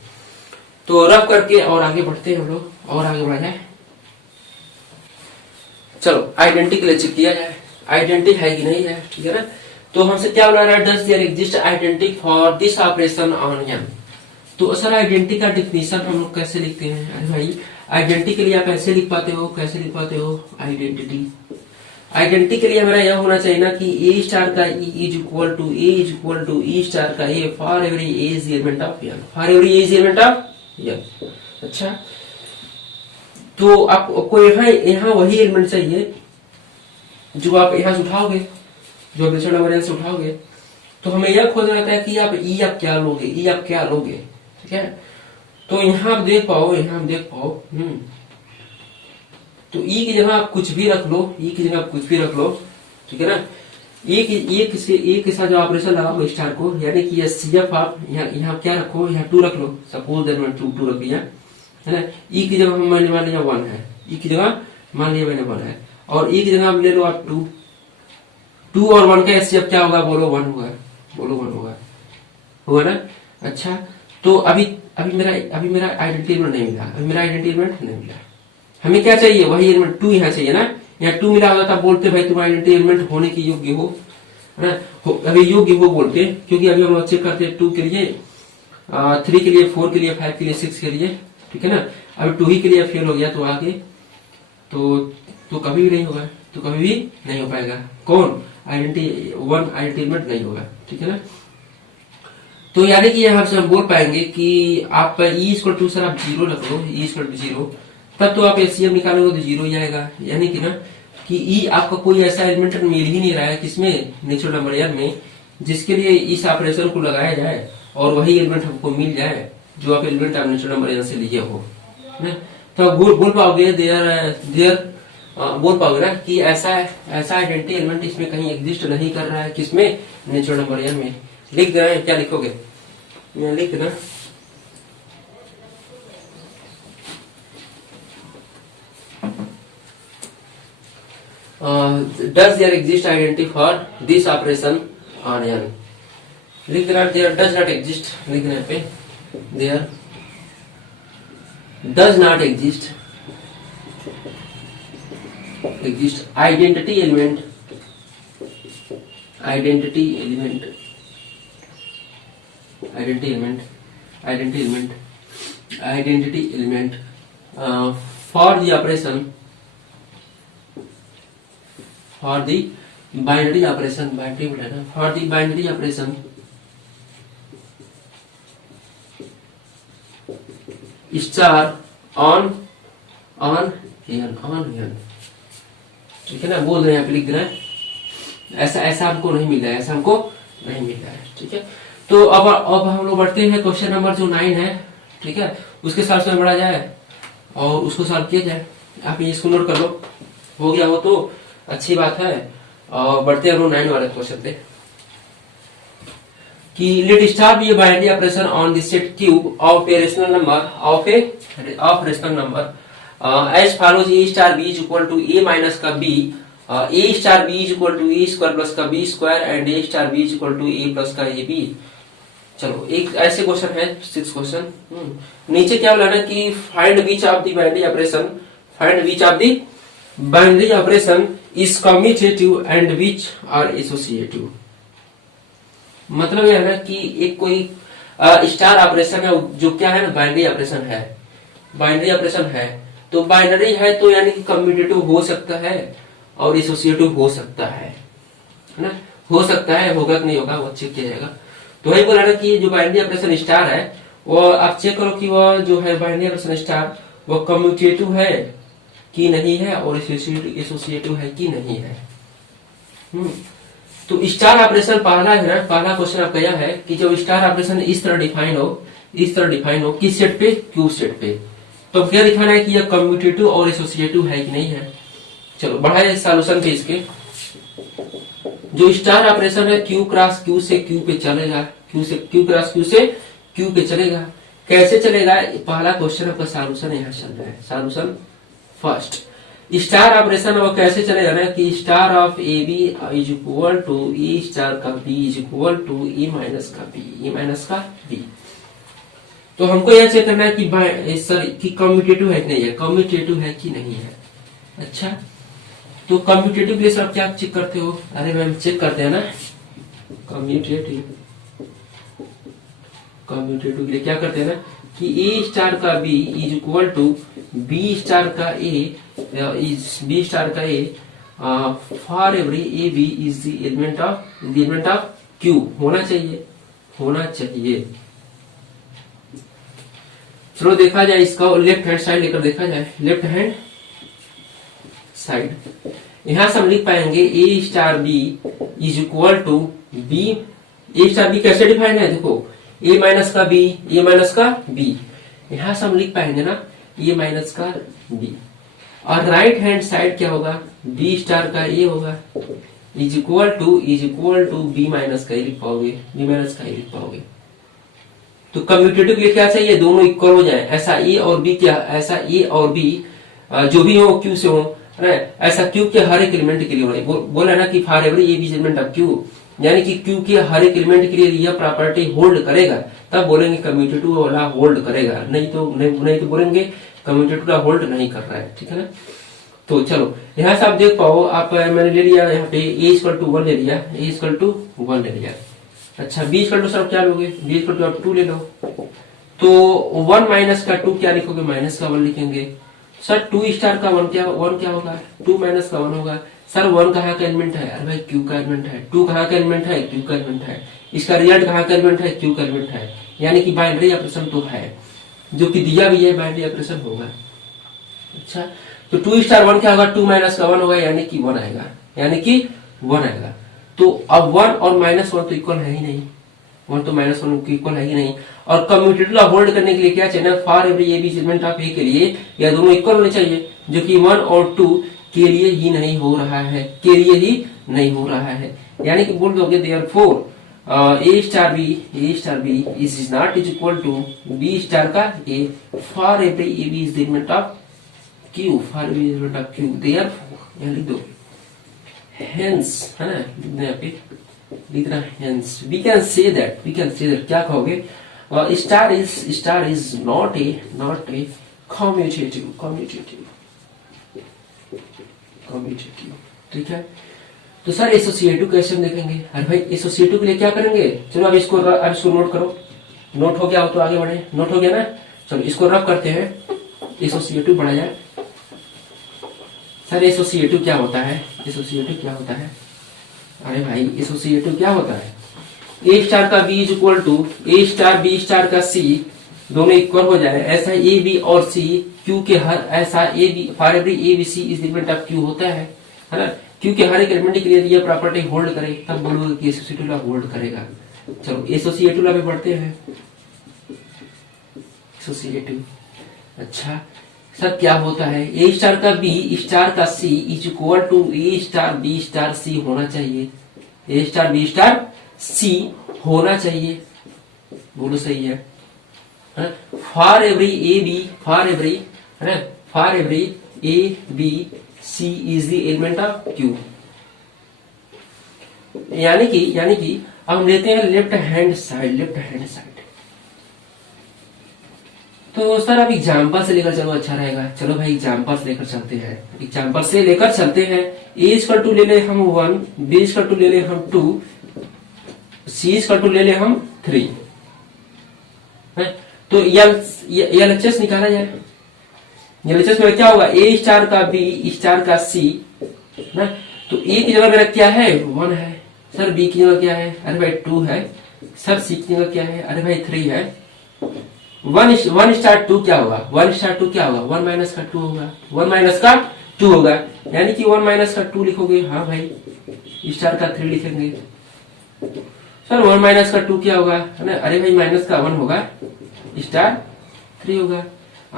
तो रफ करके और आगे बढ़ते हैं हम लोग, और आगे बढ़ा जाए। चलो आइडेंटिटी के लिए चेक किया जाए, आइडेंटिटी है कि नहीं है, ठीक है ना। तो हमसे क्या बोला रहा है? Does there exist identity for this operation on n। तो सर आइडेंटिटी का डिफिनीशन हम लोग कैसे लिखते हैं? अरे भाई आइडेंटिटी के लिए आप ऐसे लिख पाते हो, कैसे लिख पाते हो? आइडेंटिटी के लिए हमारा यह होना चाहिए ना कि ए स्टार का E is equal to E star का A for every as element of n, for every as element of n। अच्छा, तो आपको यहाँ वही एलिमेंट चाहिए जो आप यहाँ से उठाओगे, जो आप नेचुरल नंबर n से उठाओगे। तो हमें यह खोजना रहता है कि आप आप क्या लोगे, ठीक है। तो यहाँ आप देख पाओ, तो ई की जगह आप कुछ भी रख लो, ठीक है ना। एक के साथ जो ऑपरेशन लगा लो स्टार को, यानी कि सीएफ आप यहाँ क्या रखो? यहाँ 2 रख लो, सपोज दैट मैंने 2 रख दिया, है ना। ई की जगह हम मान लिया 1 है, ई की जगह मान लिया मैंने 1 है, और ई की जगह आप ले लो आप 2 और 1 का एचसीएफ क्या होगा? बोलो 1 होगा, होगा ना। अच्छा, तो अभी मेरा आइडेंटिटी एलिमेंट नहीं मिला, हमें क्या चाहिए? वही एलिमेंट 2 यहाँ चाहिए ना। यहाँ 2 मिला होगा तब बोलते भाई तुम आइडेंटिटी एलिमेंट होने के योग्य हो, है ना। अभी योग्य हो बोलते, क्योंकि अभी हम लोग चेक करते हैं 2 के लिए, 3 के लिए, 4 के लिए, 5 के लिए, 6 के लिए, ठीक है ना। अभी 2 ही के लिए फेल हो गया, तो आगे तो कभी भी नहीं होगा, नहीं हो पाएगा। कौन? आइडेंटिटी 1 आइडेंटिटी एलिमेंट नहीं होगा, ठीक है ना। तो यानी कि यहाँ से हम बोल पाएंगे कि आप ई इक्वल टू, सर आप 0 रख लो, ई इक्वल टू 0, तब तो आप एचसीएफ निकालोगे तो 0 ही आएगा। यानी कि ना कि ई आपका कोई ऐसा एलिमेंट मिल ही नहीं रहा है, किसमें? नेचुरल नंबर n में, जिसके लिए इस ऑपरेशन को लगाया जाए और वही एलिमेंट हमको मिल जाए जो आप एलिमेंट आप नेचुरल नंबर n से लिए हो, ना। तो आप बोल पाओगे बोल पाओगे ना कि ऐसा आइडेंटिटी एलिमेंट इसमें कहीं एग्जिस्ट नहीं कर रहा है, किसमें? नेचुरल नंबर n में। लिख देना, क्या लिखोगे? लिख देना does there exist identity for this operation on n। लिख देना there does not exist, लिख देना पे there does not exist identity element identity element, identity element, identity element, identity element for the operation, for the binary operation, binary बोला for the binary operation star on on हियन, ठीक है ना, बोल रहे हैं यहाँ पे लिख देना है, ऐसा ऐसा हमको नहीं मिल रहा है, ऐसा हमको नहीं मिल रहा है, ठीक है। तो अब हम लोग बढ़ते हैं क्वेश्चन नंबर जो 9 है, ठीक है, उसके साथ में बढ़ा जाए और उसको सॉल्व किया जाए। आप इसको नोट कर लो, हो गया वो तो अच्छी बात है। और बढ़ते हैं 9 वाले क्वेश्चन पे कि let star be a binary operation on the set Q of a rational number of rational number as follows A star B is equal to A minus का B, A star B is equal to A square plus का B square and A star B is equal to A plus का ए बी। चलो एक ऐसे क्वेश्चन है 6 क्वेश्चन। नीचे क्या बोला ना कि find which of the binary operation, find which of the binary operation is commutative and which are associative. मतलब यह है ना कि एक कोई स्टार ऑपरेशन है जो क्या है ना बाइनरी ऑपरेशन है, बाइनरी ऑपरेशन है तो बाइनरी है तो यानी कि कम्यूटेटिव हो सकता है और एसोसिएटिव हो सकता है ना, हो सकता है, होगा कि नहीं होगा वो चेक किया जाएगा। तो वही बोला ना कि जो बाइनरी ऑपरेशन स्टार है वो आप चेक करो कि वह जो है बाइनरी ऑपरेशन स्टार वो कम्यूटेटिव है कि नहीं है और एसोसिएटिव है कि नहीं है। तो स्टार ऑपरेशन पहला है ना, पहला क्वेश्चन आपका यह है कि जब स्टार ऑपरेशन इस तरह डिफाइन हो, इस तरह डिफाइन हो किस सेट पे, क्यू सेट पे, तो क्या दिखाना है कि यह कम्यूटेटिव और एसोसिएटिव है कि नहीं है। चलो बढ़ाए सॉल्यूशन पे इसके। जो स्टार ऑपरेशन है क्यू क्रॉस क्यू से क्यू पे चलेगा, क्यू से क्यू क्रॉस क्यू से क्यू पे चलेगा, कैसे चलेगा, पहला क्वेश्चन आपका सॉल्यूशन यहाँ चल रहा है। सॉल्यूशन फर्स्ट, स्टार ऑपरेशन वो कैसे चलेगा ना कि star of A B is equal to E star का B is equal to E minus का बी, ई माइनस का बी। तो हमको यह चेक करना है कि सॉरी कि कम्यूटेटिव है कि नहीं है, कम्यूटेटिव है कि नहीं है। अच्छा तो कम्यूटेटिव के लिए सर क्या चेक करते हो, अरे मैम चेक करते हैं ना कम्यूटेटिव, कम्यूटेटिव के लिए क्या करते हैं ना कि ए स्टार का B is equal to B star का ए, इज बी स्टार का A for every A B is the element of Q होना चाहिए, होना चाहिए। चलो देखा जाए इसका लेफ्ट हैंड साइड लेकर देखा जाए, लेफ्ट हैंड साइड यहां से हम लिख पाएंगे A star B is equal to B, A star B कैसे डिफाइन है देखो, ए माइनस का बी, ए माइनस का बी, यहां से हम लिख पाएंगे ना ए माइनस का बी। और राइट हैंड साइड क्या होगा, बी स्टार का ए होगा is equal to B minus का ए लिख पाओगे, बी माइनस का ए लिख पाओगे। तो कम्यूटेटिव के लिए क्या चाहिए, दोनों इक्वल हो जाए, ऐसा ए और बी क्या, ऐसा ए और बी जो भी हो क्यू से हो, ऐसा क्यू के हर एक एलिमेंट के लिए होना। बोला ना कि for every A B element of Q, यानी कि क्यू के हर एक एलिमेंट के लिए यह प्रॉपर्टी होल्ड करेगा, तब बोलेंगे कम्यूटेटिव वाला होल्ड करेगा, नहीं तो बोलेंगे कम्यूटेटिव का होल्ड नहीं कर रहा है, ठीक है ना। तो चलो यहाँ से आप देख पाओ, आप मैंने ले लिया यहाँ पे ए इक्वल टू 1 ले लिया, ए इक्वल टू 1 ले लिया। अच्छा बी इक्वल टू सर क्या लोगे, बी इक्वल टू आप 2 ले लो, तो 1 माइनस का 2 क्या लिखोगे, माइनस का 1 लिखेंगे। सर 2 स्टार का 1 क्या होगा, 2 माइनस का 1 होगा। सर 1 कहाँ का एलिमेंट है, अरे भाई क्यू का एलिमेंट है, 2 कहाँ का एलिमेंट है, क्यू का एलिमेंट है, इसका रिजल्ट कहाँ का एलिमेंट है, क्यू का एलिमेंट है, यानी कि बाइनरी ऑपरेशन तो है, जो कि दिया भी है बाइनरी ऑपरेशन होगा। अच्छा तो 2 स्टार 1 क्या होगा, 2 माइनस का 1 होगा, यानी कि 1 आएगा, यानी कि 1 आएगा। तो अब 1 और -1 तो इक्वल है ही नहीं, 1 तो -1 इक्वल है ही नहीं। और कम्यूटेटिव होल्ड करने के लिए क्या चाहिए, for every A B element of A के लिए या दोनों इक्वल होने चाहिए, जो कि 1 और 2 के लिए ही नहीं हो रहा है, के लिए ही नहीं हो रहा है, यानी कि बोल दोगे therefore A star B is not is equal to B star का A for every A B element of Q, for every element of Q, therefore यहां लिख दो hence है ना, यहाँ पे लिखना hence we can say that क्या कहोगे, star is not a commutative, ठीक है। तो सर एसोसिएटिव कैसे हम देखेंगे? अरे भाई एसोसिएटिव के लिए क्या करेंगे, चलो अब इसको नोट करो। नोट हो गया हो तो आगे बढ़े। नोट हो गया ना, चलो इसको रफ करते हैं। एसोसिएटिव बढ़ा जाए। सर एसोसिएटिव क्या होता है? एसोसिएटिव क्या होता है? अरे भाई एसोसिएटिव क्या होता है? ए स्टार का B is equal to A star B star का सी, दोनों इक्वल हो जाए। ऐसा ए बी और सी क्यू के हर, ऐसा A B for every A B C is element of Q होता है ना। क्यू के हर एक एलिमेंट के लिए ये प्रॉपर्टी होल्ड करे, तब बोलोगे कि एसोसिएटिव लॉ होल्ड करेगा। चलो एसोसिएटिव लॉ पे पढ़ते हैं। एसोसिएटिव, अच्छा सर क्या होता है? ए स्टार का बी स्टार का C is equal to A star B star C होना चाहिए। A star B star C होना चाहिए, बोलो सही है। For every A B, for every है ना, for every A B C is the element of Q. यानी कि अब हम लेते हैं left hand side, left hand side. तो सर अब एग्जाम्पल से लेकर चलो अच्छा रहेगा। चलो भाई एग्जाम्पल से लेकर चलते हैं, एग्जाम्पल से लेकर चलते हैं। ए इक्वल टू ले ले हम 1, बी इक्वल टू ले ले हम 2, सी इक्वल टू ले ले हम 3। तो एलएचएस निकाला जाए। एलएचएस में क्या होगा? ए स्टार का बी स्टार का सी ना, तो ए की जगह मेरा क्या है? 1 है। सर बी की जगह क्या है? अरे भाई 2 है। सर सी की जगह क्या है? अरे भाई 3 है। 1 स्टार 2 क्या होगा? 1 स्टार 2 क्या होगा? 1 माइनस का 2 होगा। 1 माइनस का 2 होगा, यानी कि 1 माइनस का 2 लिखोगे। हाँ भाई स्टार का 3 लिखेंगे। सर 1 माइनस का 2 क्या होगा? अरे भाई माइनस का 1 होगा, स्टार 3 होगा।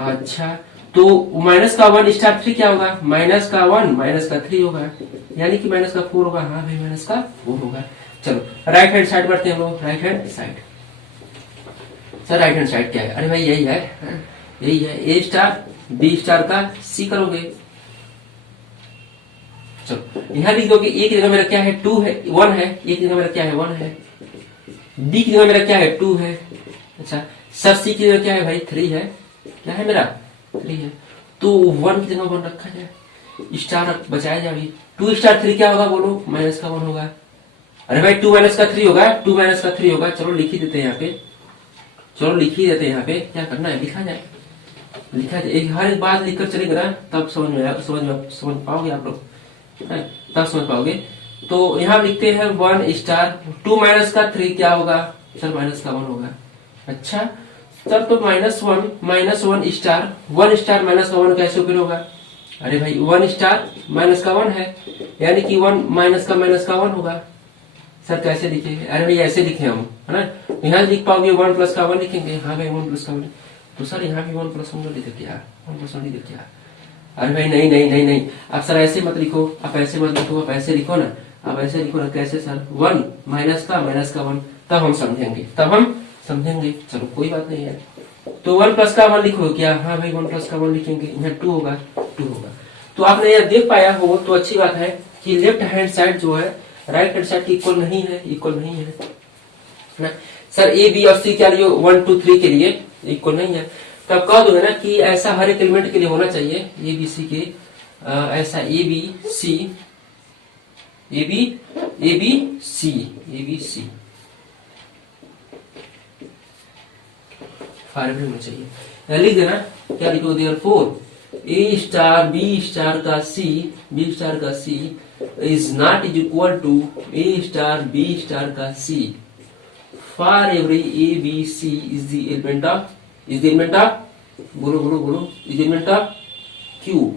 अच्छा तो माइनस का 1 स्टार 3 क्या होगा? माइनस का 1 माइनस का 3 होगा, यानी कि माइनस का 4 होगा। हाँ भाई माइनस का 4 होगा। चलो राइट हैंड साइड बढ़ते हैं हम लोग। Right hand side, sir right hand side क्या है? अरे भाई यही है, यही है। ए स्टार बी स्टार का सी करोगे। चलो यहां लिख दो कि ए की जगह मेरा क्या है? 2 है, 1 है। ए की जगह मेरा क्या है? 1 है। बी की जगह मेरा क्या है? 2 है। अच्छा सब सी की जगह क्या है भाई? 3 है। क्या है मेरा? 3 है। तो 1 की जगह 1 रखा जाए, स्टार बचाया जाए। 2 स्टार 3 क्या होगा बोलो? माइनस का 1 होगा। अरे भाई 2 माइनस का 3 होगा, 2 माइनस का 3 होगा। चलो लिख ही देते हैं यहाँ पे, चलो लिख ही देते हैं यहाँ पे। क्या करना है? लिखा जाए, लिखा जाए। एक हर एक बात लिखकर चलेगा ना, तब समझ पाओगे आप लोग, तब समझ पाओगे। तो यहाँ लिखते हैं 1 स्टार 2 माइनस का 3 क्या होगा? सर माइनस का 1 होगा। अच्छा तब तो -1 स्टार 1 स्टार माइनस का 1 कैसे ऊपर होगा? अरे भाई 1 स्टार माइनस का 1 है, यानी कि 1 माइनस का -1 होगा। सर कैसे लिखेंगे? अरे भाई ऐसे लिखे हम, है ना। यहाँ लिख पाओगे 1 प्लस का 1 लिखेंगे। हाँ भाई 1 प्लस का 1। तो सर यहाँ भी 1 प्लस 1 लिख क्या? 1 प्लस 1 लिख क्या? अरे भाई नहीं नहीं नहीं नहीं, आप सर ऐसे मत लिखो, आप ऐसे मत लिखो, आप ऐसे लिखो ना, आप ऐसे लिखो ना। कैसे सर? 1 माइनस का -1, तब हम समझेंगे, तब हम समझेंगे। चलो कोई बात नहीं है। तो 1 प्लस का 1 लिखो क्या? हाँ भाई 1 प्लस का 1 लिखेंगे। यहाँ 2 होगा, 2 होगा। तो आपने यह देख पाया हो तो अच्छी बात है कि लेफ्ट हैंड साइड जो है राइट हैंड साइड की इक्वल नहीं है, इक्वल नहीं है ना। सर ए बी और सी क्या लिए? 1 2 3 के लिए इक्वल नहीं है। तो आप कह दोगे ना कि ऐसा हर एक एलिमेंट के लिए होना चाहिए, ए बी सी के, ऐसा A B C, A B सी फार्मूले में चाहिए। लिख देना, क्या लिखो? Therefore A star B star का सी, बी स्टार का C is not is equal to A star B star का C for every A B C is the element of, is the element of, बोलो बोलो बोलो, is the element of Q.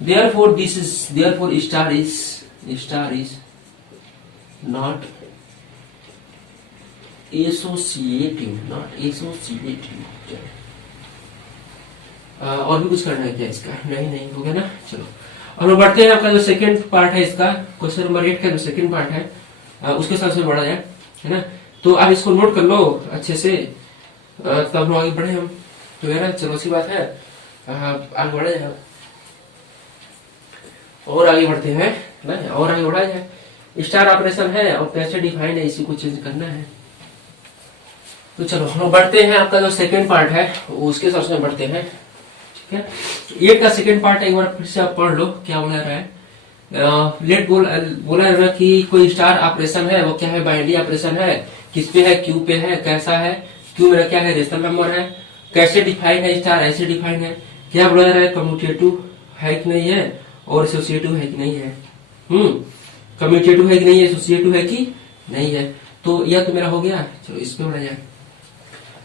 Therefore this is, therefore star is not associative, not associative। और भी कुछ करना है क्या इसका? नहीं हो गया ना। चलो और हम बढ़ते हैं। आपका जो सेकंड पार्ट है इसका, क्वेश्चन नंबर 8 का जो सेकंड पार्ट है उसके साथ से बढ़ा जाए, है ना। तो आप इसको नोट कर लो अच्छे से, तब हम आगे बढ़े हम, तो है ना। चलो अच्छी बात है, आगे बढ़े हम और आगे बढ़ते हैं ना, और आगे बढ़ा जाए। स्टार ऑपरेशन है और कैसे डिफाइन है, इसी को चेंज करना है। तो चलो हम बढ़ते हैं। आपका जो सेकंड पार्ट है उसके साथ बढ़ते हैं, ठीक है। 8 का सेकंड पार्ट एक बार फिर से आप पढ़ लो क्या बना रहा है। लेट बोला है ना कि कोई स्टार ऑपरेशन है, वो क्या है, बाइनरी ऑपरेशन है, किस पे है, क्यू पे है, कैसा है, क्यू मेरा क्या है, रेशनल नंबर है, कैसे डिफाइन है, स्टार ऐसे डिफाइन है, क्या बोला जा रहा है, कम्यूटेटिव है कि नहीं है और एसोसिएटिव है कि नहीं है। कम्यूटेटिव है कि नहीं है, एसोसिएटिव है कि नहीं है। तो यह तो मेरा हो गया। चलो इस पे बढ़ा जाए।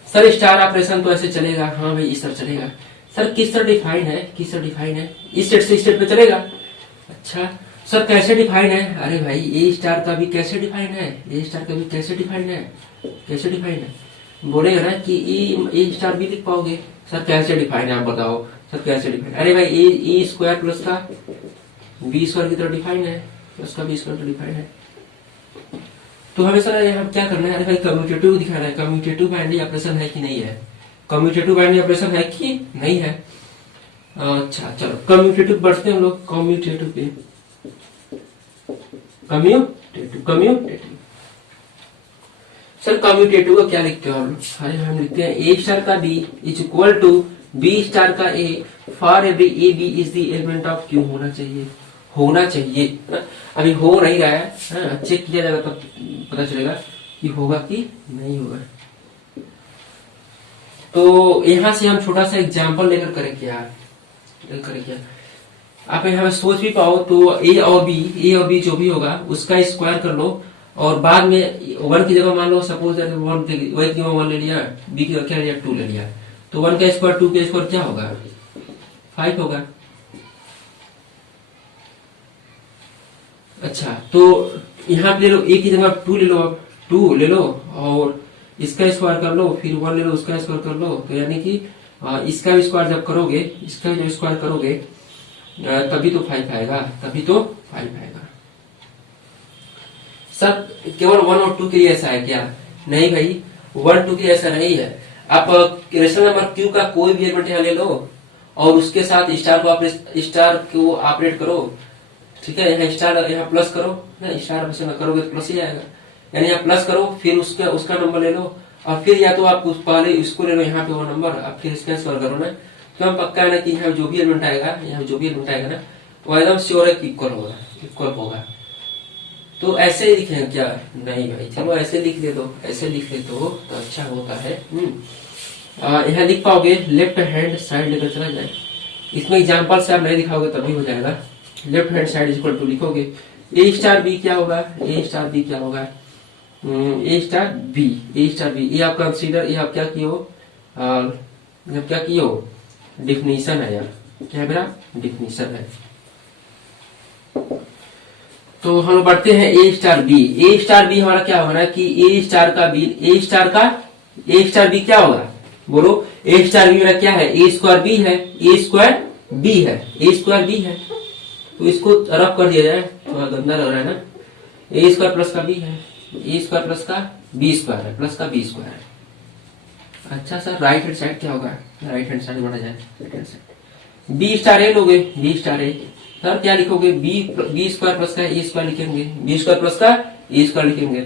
सर स्टार ऑपरेशन तो ऐसे चलेगा, हाँ भाई इस तरह चलेगा। सर किस तरह डिफाइन है, किस तरह डिफाइन है, इस स्टेट से स्टेट पे चलेगा। अच्छा सर कैसे डिफाइन है, अरे भाई ए स्टार का भी कैसे डिफाइन है, ए स्टार का भी कैसे डिफाइन है, कैसे डिफाइन है, बोलेगा ना कि ए स्टार भी लिख पाओगे। सर कैसे डिफाइन है आप बताओ, सर कैसे डिफाइन, अरे भाई ए स्क्वायर प्लस का बी स्क्वायर की तरह डिफाइन है, प्लस का बी स्क्वायर तो डिफाइन है। तो हमेशा यहाँ क्या करना है, अरे भाई कम्यूटेटिव दिखाना है, कम्यूटेटिव बाइनरी ऑपरेशन है कि नहीं है, कम्यूटेटिव बाइनरी ऑपरेशन है कि नहीं है। अच्छा चलो कम्यूटेटिव बढ़ते हैं हम लोग, कम्यूटेटिव पे, कम्यूटेटिव सर कम्यूटेटिव का क्या लिखते हो आप लोग, अरे हम लिखते हैं ए स्टार का B is equal to B star का A for every A B is the element of Q होना चाहिए, होना चाहिए ना? अभी हो नहीं रहा है, चेक किया जाएगा तब पता चलेगा कि होगा कि नहीं होगा। तो यहां से हम छोटा सा एग्जांपल लेकर करें क्या, आप यहाँ पे सोच भी पाओ तो ए और बी जो भी होगा उसका स्क्वायर कर लो और बाद में वन की जगह मान लो सपोज वन की जगह वन ले लिया, बी की जगह क्या लिया, टू ले लिया, तो वन का स्क्वायर टू का स्क्वायर क्या होगा, 5 होगा। अच्छा तो यहाँ पे ले लो, ए की जगह 2 ले लो, अब 2 ले लो और इसका स्क्वायर कर लो, फिर 1 ले लो उसका स्क्वायर कर लो, तो यानी कि इसका भी स्क्वायर जब करोगे, इसका जो स्क्वायर करोगे तभी तो 5 आएगा, तभी तो 5 आएगा। सब केवल 1 और 2 के लिए ऐसा है क्या, नहीं भाई 1 2 के लिए ऐसा नहीं है। आप रेशनल नंबर क्यू का कोई भी एलिमेंट यहाँ ले लो और उसके साथ स्टार को ऑपरेट करो, ठीक है, यहाँ स्टार यहाँ प्लस करो ना, स्टार ऑपरेशन करोगे तो प्लस ही आएगा, यानी यहाँ प्लस करो फिर उसका नंबर ले लो और फिर या तो आप पहले इसको ले लो यहाँ पे वो नंबर, अब फिर इसका स्क्वायर करो ना, तो हम पक्का है ना कि यहाँ जो भी एलिमेंट आएगा, यहाँ जो भी एलिमेंट आएगा ना वो एकदम श्योर है इक्वल होगा। तो ऐसे ही लिखे क्या, नहीं भाई चलो ऐसे लिख दे दो, ऐसे लिख ले तो अच्छा होता है। यहाँ लिख पाओगे, लेफ्ट हैंड साइड लेकर चला जाए, इसमें एग्जाम्पल से आप नहीं दिखाओगे तभी हो जाएगा। Left hand side equal to लिखोगे ए स्टार बी क्या होगा, ए स्टार बी क्या होगा, ए star be, A star B, ये आप कंसीडर, ये आप क्या किए हो, क्या किए हो, डिफिनीशन है यार, क्या है मेरा डिफिनीशन है। तो हम बढ़ते हैं A star be, A star B हमारा क्या होगा ना कि ए स्टार का बी, ए स्टार बी क्या होगा, बोलो ए स्टार बी मेरा क्या है, ए स्क्वायर बी है, ए स्क्वायर बी है, ए स्क्वायर बी है, तो इसको रफ कर दिया जाए, थोड़ा गंदा लग रहा है ना, ए स्क्वायर प्लस का बी है, ए स्क्वायर प्लस का बी स्क्वायर है, प्लस का बी स्क्वायर है। अच्छा सर राइट हैंड साइड क्या होगा, राइट हैंड साइड बढ़ा जाए, right hand side B star A लोगे, बी स्टार ए, सर क्या लिखोगे, बी स्क्वायर प्लस का ए स्क्वायर लिखेंगे, बी स्क्वायर प्लस का ए स्क्वायर लिखेंगे।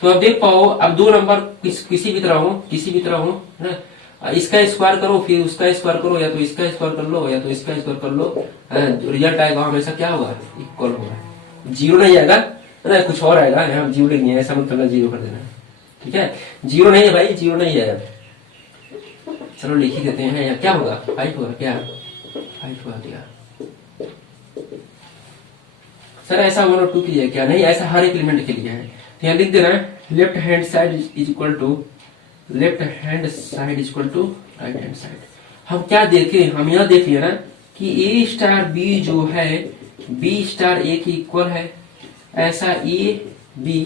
तो अब देख पाओ, अब दो नंबर किसी भी तरह हो ना, इसका स्क्वायर करो फिर उसका स्क्वायर करो, या तो इसका स्क्वायर कर लो या तो इसका स्क्वायर कर लो, रिजल्ट आएगा हमेशा क्या होगा, इक्वल होगा, जीरो नहीं आएगा ना, कुछ और आएगा, यहाँ जीरो नहीं है ऐसा मतलब जीरो कर देना, ठीक है, जीरो नहीं है भाई, जीरो नहीं है, चलो लिख ही देते हैं, यहाँ क्या होगा 5 होगा, क्या 5 होगा क्या सर, ऐसा 1 और 2 के लिए क्या, नहीं ऐसा हर एक एलिमेंट के लिए है। तो यहाँ लिख देना left hand side is equal to, left hand side is equal to right hand side. हम क्या देखे, हम यहाँ देख लिया ना कि ए स्टार बी जो है बी स्टार ए के इक्वल है, ऐसा A B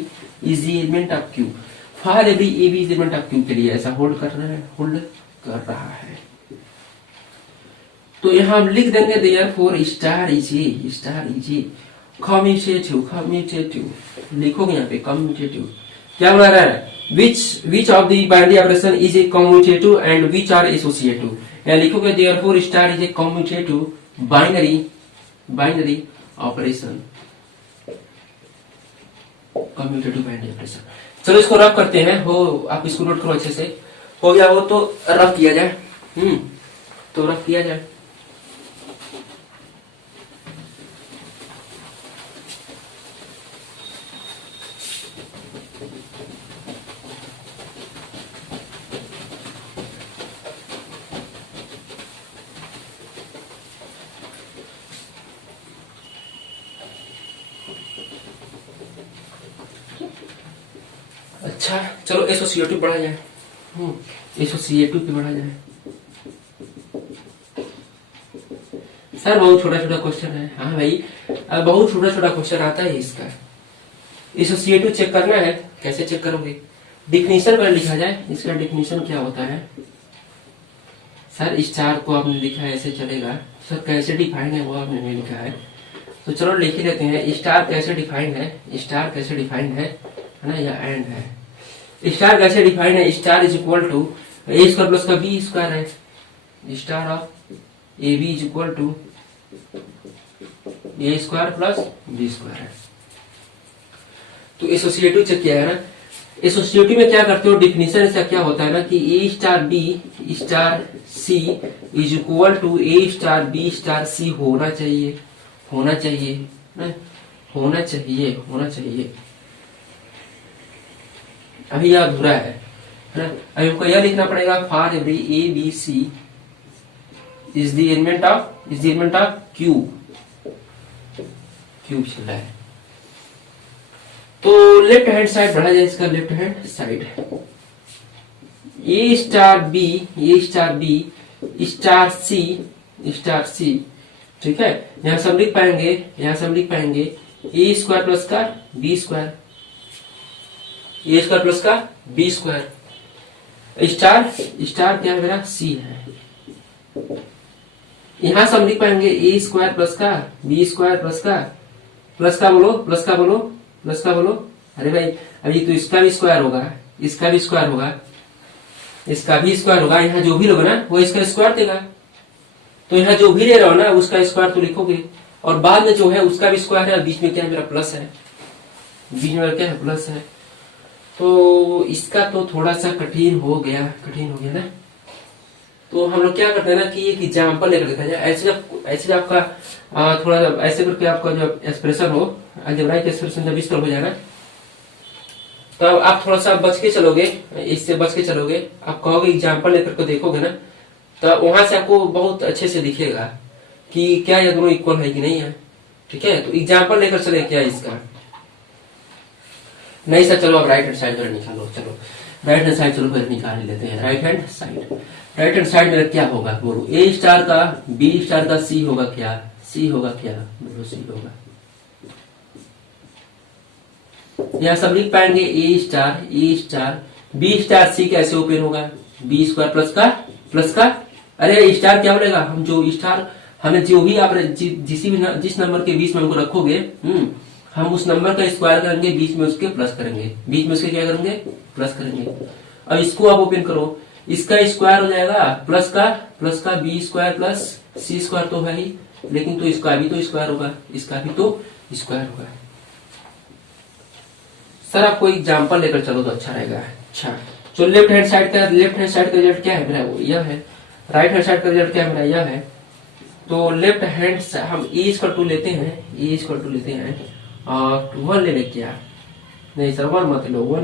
is the element of Q, for every A B is element of Q के लिए ऐसा होल्ड कर रहा है। तो यहाँ हम लिख देंगे therefore star is a commutative, लिखोगे यहाँ पे कम्यूटेटिव, क्या बना रहा है, which of the binary operation is a commutative and which are associative, यहाँ लिखोगे therefore star is a commutative binary operation, commutative binary operation। चलो इसको रफ करते हैं, हो आप इसको नोट करो अच्छे से, हो गया वो तो रफ किया जाए, तो रफ किया जाए। अच्छा चलो एसोसिएटिव पढ़ा जाए। एसोसिएटिव पे पढ़ा जाए। सर बहुत छोटा छोटा क्वेश्चन है। हाँ भाई अब बहुत छोटा छोटा क्वेश्चन आता है इसका। एसोसिएटिव चेक करना है, कैसे चेक करोगे? डिफिनीशन पर लिखा जाए। इसका डिफिनीशन क्या होता है? सर स्टार को आपने लिखा है ऐसे चलेगा। सर कैसे डिफाइन है वो आपने नहीं लिखा है, तो चलो लिख ही लेते हैं। स्टार कैसे डिफाइन है? स्टार कैसे डिफाइन है ना, या एंड है। स्टार कैसे डिफाइन है? Star is equal to A square plus का बी स्क्वायर है। Star of A B is equal to A square plus B square है। तो एसोसिएटिव चेक किया है ना। एसोसिएटिव में क्या करते हो? डिफिनीशन इसका क्या होता है ना कि A star B star C is equal to A star B star C होना चाहिए। होना चाहिए ना, होना चाहिए, होना चाहिए। अभी यह अधूरा है ना। अभी हमको यह लिखना पड़ेगा for every A B C is the element of cube चल रहा है। तो लेफ्ट हैंड साइड बढ़ा जाए इसका। लेफ्ट हैंड साइड ए स्टार बी स्टार सी ठीक है। यहां से हम लिख पाएंगे ए स्क्वायर प्लस का बी स्क्वायर, ए स्क्वायर प्लस का बी स्क्वायर। स्टार क्या है मेरा? सी है। यहां से हम लिख पाएंगे ए स्क्वायर प्लस का बी स्क्वायर प्लस का बोलो। अरे भाई अभी तो इसका भी स्क्वायर होगा, इसका भी स्क्वायर होगा। यहाँ जो भी लोगे ना वो इसका स्क्वायर देगा। तो यहाँ जो भी ले रहा हो ना उसका स्क्वायर तो लिखोगे, और बाद में जो है उसका भी स्क्वायर है। बीच में क्या है मेरा? प्लस है। बीच में क्या है? प्लस है। तो इसका तो थोड़ा सा कठिन हो गया ना। तो हम लोग क्या करते हैं ना कि एक एग्जाम्पल लेकर देखा जाए। ऐसे आपका थोड़ा ऐसे करके आपका जो एक्सप्रेशन हो, अलजेब्राइक एक्सप्रेशन जब इस तरह हो जाएगा तो आप थोड़ा सा बच के चलोगे, इससे बच के चलोगे। आप कहोगे एग्जाम्पल लेकर के देखोगे ना तो वहां से आपको बहुत अच्छे से दिखेगा कि क्या ये दोनों इक्वल है कि नहीं है। ठीक है, तो एग्जाम्पल लेकर चले क्या इसका। नहीं सर चलो अब राइट हैंड साइड पर निकालो। चलो राइट हैंड साइड चलो फिर निकाल लेते हैं। राइट हैंड साइड में क्या होगा बोलो? ए स्टार का बी स्टार का सी होगा क्या? बोलो सी होगा। यहाँ सब लिख पाएंगे ए स्टार बी स्टार सी कैसे ओपन होगा? बी स्क्वायर प्लस का अरे स्टार क्या बोलेगा? हम जो स्टार हमें जो भी आप जिस नंबर के बीच में हमको रखोगे हम उस नंबर का स्क्वायर करेंगे, बीच में उसके प्लस करेंगे। बीच में उसके क्या करेंगे? प्लस करेंगे। अब इसको आप ओपन करो, इसका स्क्वायर हो जाएगा प्लस का बी स्क्वायर प्लस सी स्क्वायर तो है ही, लेकिन तो इसका भी तो स्क्वायर होगा, इसका भी तो स्क्वायर होगा। सर आपको एग्जाम्पल लेकर चलो तो अच्छा रहेगा। अच्छा तो लेफ्ट हैंड साइड का रिजल्ट क्या है मेरा? वो यह है। राइट हैंड साइड का रिजल्ट क्या है मेरा? यह है। तो लेफ्ट हैंड हम ए इक्वल टू लेते हैं और 1 ले लें क्या? नहीं सर 1 मत लो, 1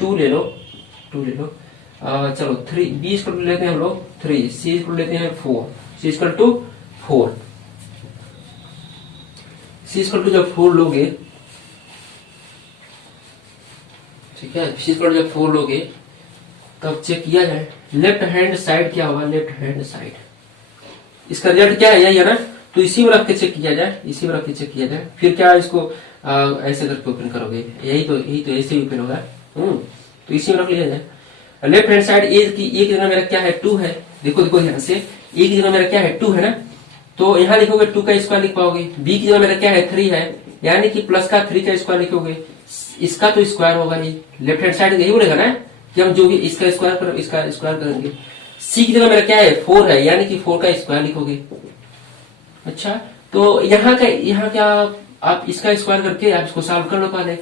2 ले लो। चलो 3 बी इक्वल टू लेते हैं हम लोग 3, सी इक्वल लेते हैं 4, C equal to 4। C equal to जब 4 लोगे, ठीक है, सी इक्वल टू जब 4 लोगे तब चेक किया जाए लेफ्ट हैंड साइड क्या होगा? लेफ्ट हैंड साइड इसका रिजल्ट क्या है? यही है ना। तो इसी में रख के चेक किया जाए। फिर क्या इसको ऐसे करके ओपन करोगे? यही तो ऐसे ही ओपन होगा। तो इसी में रख लिया जाए। लेफ्ट हैंड साइड ए की एक जगह मेरा क्या है? 2 है। देखो यहाँ से ए की जगह मेरा क्या है? 2 है ना। तो यहाँ लिखोगे 2 का स्क्वायर लिख पाओगे। बी की जगह मेरा क्या है? 3 है, यानी कि प्लस का 3 का स्क्वायर लिखोगे। इसका तो स्क्वायर होगा ही। लेफ्ट हैंड साइड यही बोलेगा ना कि हम जो भी इसका स्क्वायर करेंगे। सी की जगह मेरा क्या है? 4 है, यानी कि 4 का स्क्वायर लिखोगे। अच्छा तो यहाँ क्या आप इसका स्क्वायर करके आप इसको सॉल्व कर लो पहले।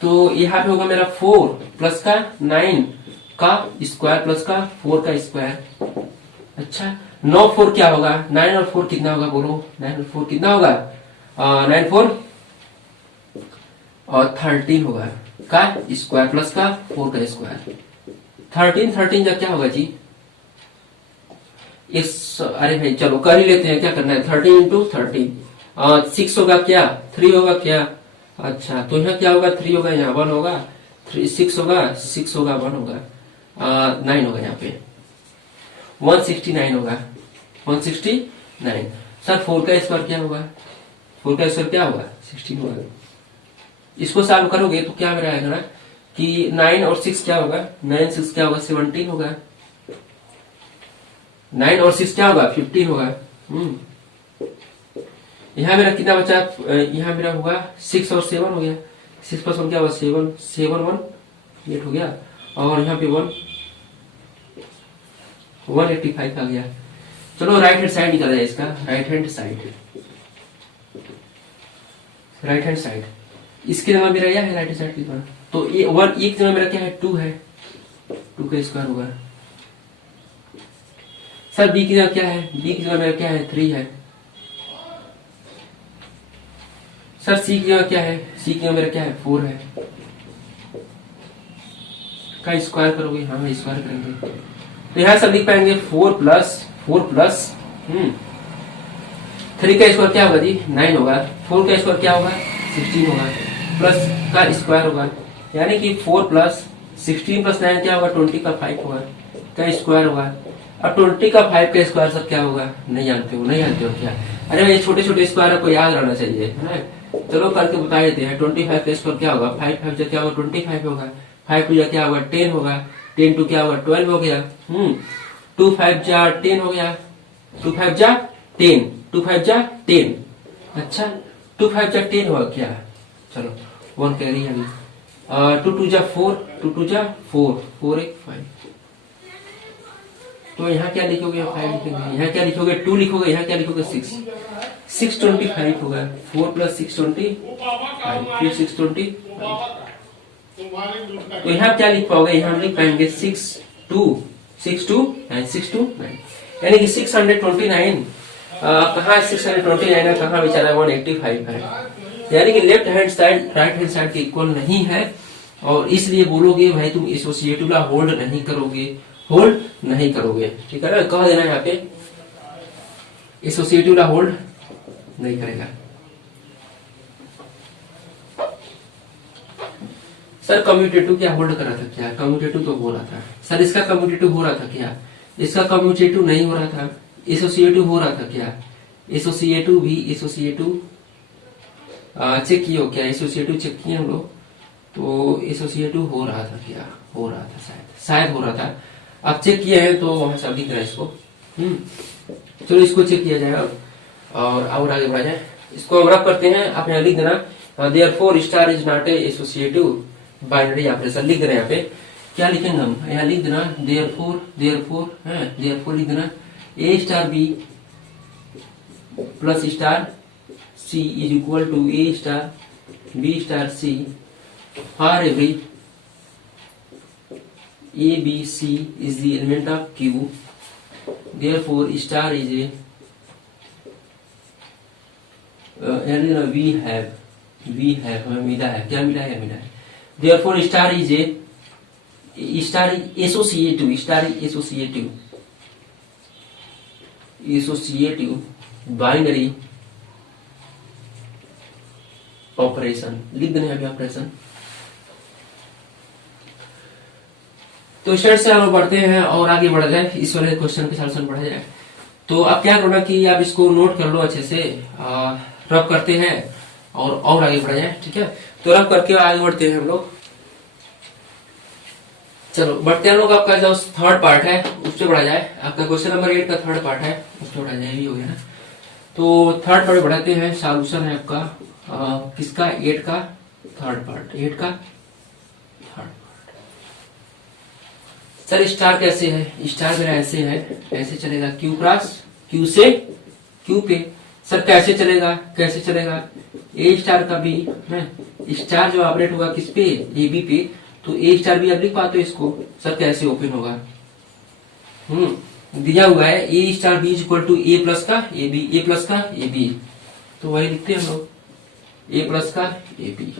तो यहाँ पे होगा मेरा 4 प्लस का 9 का स्क्वायर प्लस का 4 का स्क्वायर। अच्छा 9 4 क्या होगा? 9 और 4 कितना होगा बोलो? 9 और 4 कितना होगा? 9 4 और 13 होगा का स्क्वायर प्लस का 4 का स्क्वायर। 13 जब क्या होगा जी? अरे भाई चलो कर ही लेते हैं, क्या करना है? 13 इंटू 13 6 होगा क्या? 3 होगा क्या? अच्छा तो यहाँ क्या होगा? 3 होगा, यहाँ 1 होगा। 6 होगा, 6 होगा, 1 होगा, 9 होगा यहाँ पे, 169 होगा, 169। सर 4 का स्क्वायर क्या होगा? 4 का स्क्वायर क्या होगा? 16 होगा। इसको सॉल्व करोगे तो क्या मेरा आएगा ना कि 9 और 6 क्या होगा? 9 6 क्या होगा? 17 होगा। 9 और 6 क्या होगा? 15 होगा। यहाँ मेरा कितना बचा? यहाँ मेरा होगा 6 और 7 हो गया। 6 प्लस 1 क्या होगा? 7, 7 1 8 हो गया, और यहाँ पे 185 आ गया। चलो राइट हैंड साइड निकाला जाए इसका, राइट हैंड साइड। इसके जगह मेरा यह है राइट हैंड साइड की तरह, तो ये 1 एक जगह मेरा क्या है? 2 है, 2 का स्क्वायर होगा। सर बी की जगह क्या है? बी की जगह मेरा क्या है? 3 है। सर सी की जगह क्या है? सी की जगह मेरा क्या है? 4 है। का स्क्वायर करोगे? हाँ स्क्वायर करेंगे, तो यहाँ सब लिख पाएंगे 4 प्लस 3 का स्क्वायर क्या होगा जी? 9 होगा। 4 का स्क्वायर क्या होगा? 16 होगा, प्लस का स्क्वायर होगा, यानी कि 4 प्लस 16 प्लस 9 क्या होगा? 20 का 5 होगा, का स्क्वायर होगा। अब 20 का 5 का स्क्वायर सब क्या होगा? नहीं जानते हो क्या? अरे भाई छोटे छोटे स्क्वायर आपको याद रहना चाहिए, है ना? चलो करके बता देते हैं। 25 का स्क्वायर क्या होगा? 5 5 जा क्या होगा? 25 होगा। 5 2 जा क्या होगा? 10 होगा। 10 2 क्या होगा? 12 हो गया। 2 5 जा 10 हो गया। 2 5 जा 10, 2 5 जा 10। अच्छा 2 5 जा 10 होगा क्या? चलो 1 कैरी अभी। 2 2 जा 4, 2 2 जा 4, 4 1 5। तो यहाँ क्या लिखोगे? 5 लिखोगे। यहाँ क्या लिखोगे? 2 लिखोगे। यहाँ क्या लिखोगे? 6 625 होगा। 4 प्लस 625, फिर 625। तो यहाँ क्या लिख पाओगे? यहाँ लिख पाएंगे 6 2 9, यानी कि 629। कहाँ 629 है, कहाँ बेचारा 185 है, यानी कि left hand side right hand side के इक्वल नहीं है, और इसलिए बोलोगे भाई तुम एसोसिएटिव ला होल्ड नहीं करोगे, ठीक है ना? कह देना यहाँ पे एसोसिएटिव ला होल्ड नहीं करेगा। सर कम्यूटेटिव क्या होल्ड कर रहा था क्या? कम्यूटेटिव तो हो रहा था सर, इसका कम्यूटेटिव हो रहा था क्या? इसका कम्यूटेटिव नहीं हो रहा था। एसोसिएटिव हो रहा था क्या? एसोसिएटिव चेक किए हो क्या? एसोसिएटिव चेक किए हम लोग, तो एसोसिएटिव हो रहा था क्या? हो रहा था, शायद हो रहा था। अब चेक किए हैं तो वहां से लिख रहा है इसको। चलो इसको चेक किया जाएगा और आगे बढ़ा जाए। इसको हम रब करते हैं। आप यहाँ लिख देना therefore star is not a associative binary operation. लिख देना यहाँ पे क्या लिखेंगे हम? यहाँ लिख देना देयरफॉर लिख देना A star B plus star C is equal to A star B star C for every A B C is the element of Q, therefore star is a we have हमें मिला है, क्या मिला है? therefore star is associative binary operation. लिख देना है ऑपरेशन। तो स्टेट से हम बढ़ते हैं और आगे बढ़ जाए, इस वाले क्वेश्चन के सॉल्यूशन बढ़ा जाए। तो अब क्या करना कि आप इसको नोट कर लो अच्छे से, रब करते हैं और आगे बढ़ा जाए, ठीक है? तो रब करके आगे बढ़ते हैं हम लोग। चलो बढ़ते हैं लोग। आपका जो थर्ड पार्ट है उस पर बढ़ा जाए। आपका क्वेश्चन नंबर 8 का थर्ड पार्ट है, उस पर बढ़ा जाए, ये हो गया ना? तो थर्ड पार्ट बढ़ाते हैं। सॉल्यूशन है आपका किसका? 8 का थर्ड पार्ट। 8 का थर्ड। सर स्टार कैसे है? स्टार मेरा ऐसे है, ऐसे चलेगा क्यू क्रॉस क्यू से क्यू पे। सर कैसे चलेगा? ए स्टार का बी है, स्टार जो ऑपरेट होगा किस पे? ए बी पे, तो ए स्टार बी आप लिख पाते हो इसको। सर कैसे ओपन होगा? दिया हुआ है A star B is equal to A plus का ए बी, ए प्लस का ए बी, तो वही लिखते हैं हम लोग, ए प्लस का ए बी।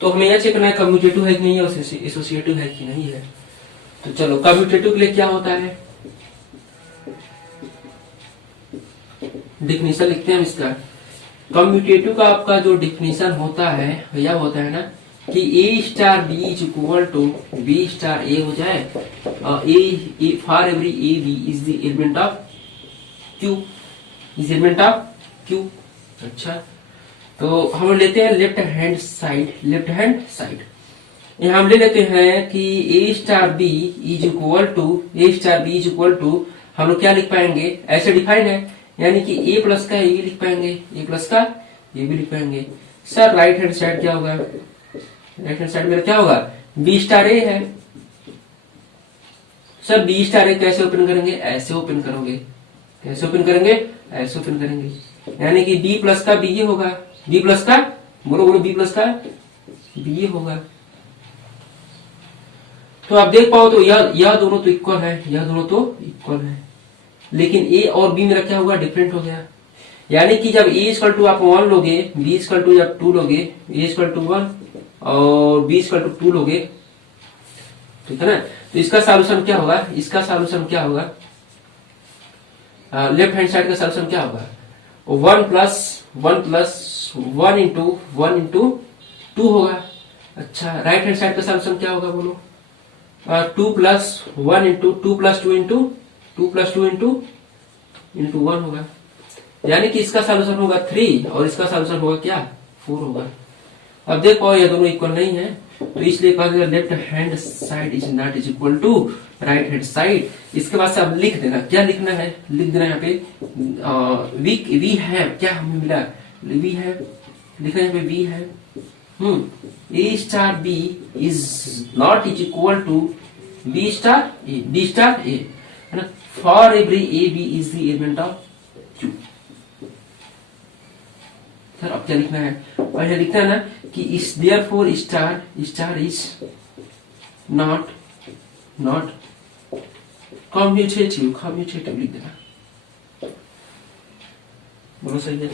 तो हमें यह चेक करना है कम्यूटेटिव है कि नहीं है, एसोसिएटिव है कि नहीं है। तो चलो कम्यूटेटिव के लिए क्या होता है? डिफिनीशन लिखते हैं हम इसका। कम्यूटेटिव का आपका जो डिफिनीशन होता है भैया होता है ना कि A star B is equal to B star A हो जाए, A for every A B is the element of Q, is element of Q. अच्छा, तो हम लेते हैं left hand side, left hand side यहां हम ले लेते हैं कि A star B is equal to, A star B is equal to हम लोग क्या लिख पाएंगे, ऐसे डिफाइन है, यानी कि ए प्लस का ए भी लिख पाएंगे, ए प्लस का ए भी लिख पाएंगे। सर राइट हैंड साइड क्या होगा, राइट हैंड साइड मेरा क्या होगा, बी स्टार ए है। सर बी स्टार ए कैसे ओपन करेंगे, ऐसे ओपन करोगे, कैसे ओपन करेंगे, ऐसे ओपन करेंगे, यानी कि बी प्लस का बी होगा, बी प्लस का बोलो बोलो बी प्लस का बी होगा। तो आप देख पाओ तो यह दोनों तो इक्वल है, यह दोनों तो इक्वल है, लेकिन ए और बी मेरा क्या होगा, डिफरेंट हो गया। यानी कि जब ए इक्वल टू आप 1 लोगे, बी इक्वल टू जब 2 लोगे, ए इक्वल टू 1 और बी इक्वल टू 2 लोगे, ठीक है ना, तो इसका सॉल्यूशन क्या होगा, इसका सॉल्यूशन क्या होगा, लेफ्ट हैंड साइड का सॉल्यूशन क्या होगा, 1 प्लस 1 इंटू 2 होगा। अच्छा, राइट हैंड साइड का सॉल्यूशन क्या होगा बोलो, 2 प्लस 1 इंटू 2 प्लस 2 इंटू 1 होगा, यानी कि इसका सॉल्यूशन होगा 3 और इसका सॉल्यूशन होगा क्या, 4 होगा। अब देखो ये दोनों इक्वल नहीं है, तो इसलिए कहा गया left hand side is not is equal to right hand side. इसके बाद से आप लिख देना, क्या लिखना है, लिख देना यहाँ पे वी हैव, क्या हमें मिला, वी हैव लिखना है, we have A star B is not is equal to B star A, है ना, for every A B is the element of Q. Sir अब क्या लिखना है, पहले लिखना है ना कि इस therefore star is not commutative लिख देना, बोलो सही है।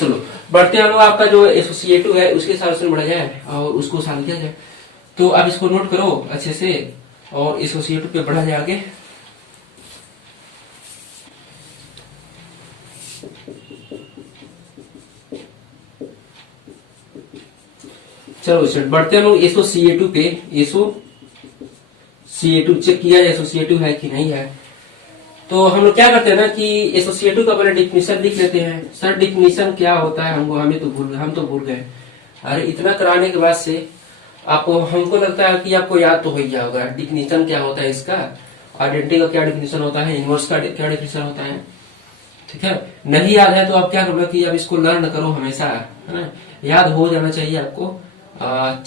चलो बढ़ते हैं, आपका जो एसोसिएटिव है उसके सॉल्यूशन बढ़ा जाए और उसको सॉल्व किया जाए। तो आप इसको नोट करो अच्छे से और एसोसिएटिव पे बढ़ा जाए आगे। चलो सर बढ़ते हैं लोग एसोसिएटिव पे, एसोसिएटिव चेक किया जाए एसोसिएटिव है कि नहीं है। तो हम लोग क्या करते हैं ना कि एसोसिएटिव का पहले डिफिनीशन लिख लेते हैं। सर डिफिनीशन क्या होता है, हम तो भूल गए। अरे इतना कराने के बाद से आपको, हमको लगता है कि आपको याद तो हो गया होगा डिफिनीशन क्या होता है इसका, आइडेंटिटी का क्या डिफिनीशन होता है, इनवर्स का क्या डिफिनीशन होता है, ठीक है। नहीं याद है तो आप क्या करोगे कि अब इसको लर्न करो हमेशा, है ना, याद हो जाना चाहिए आपको।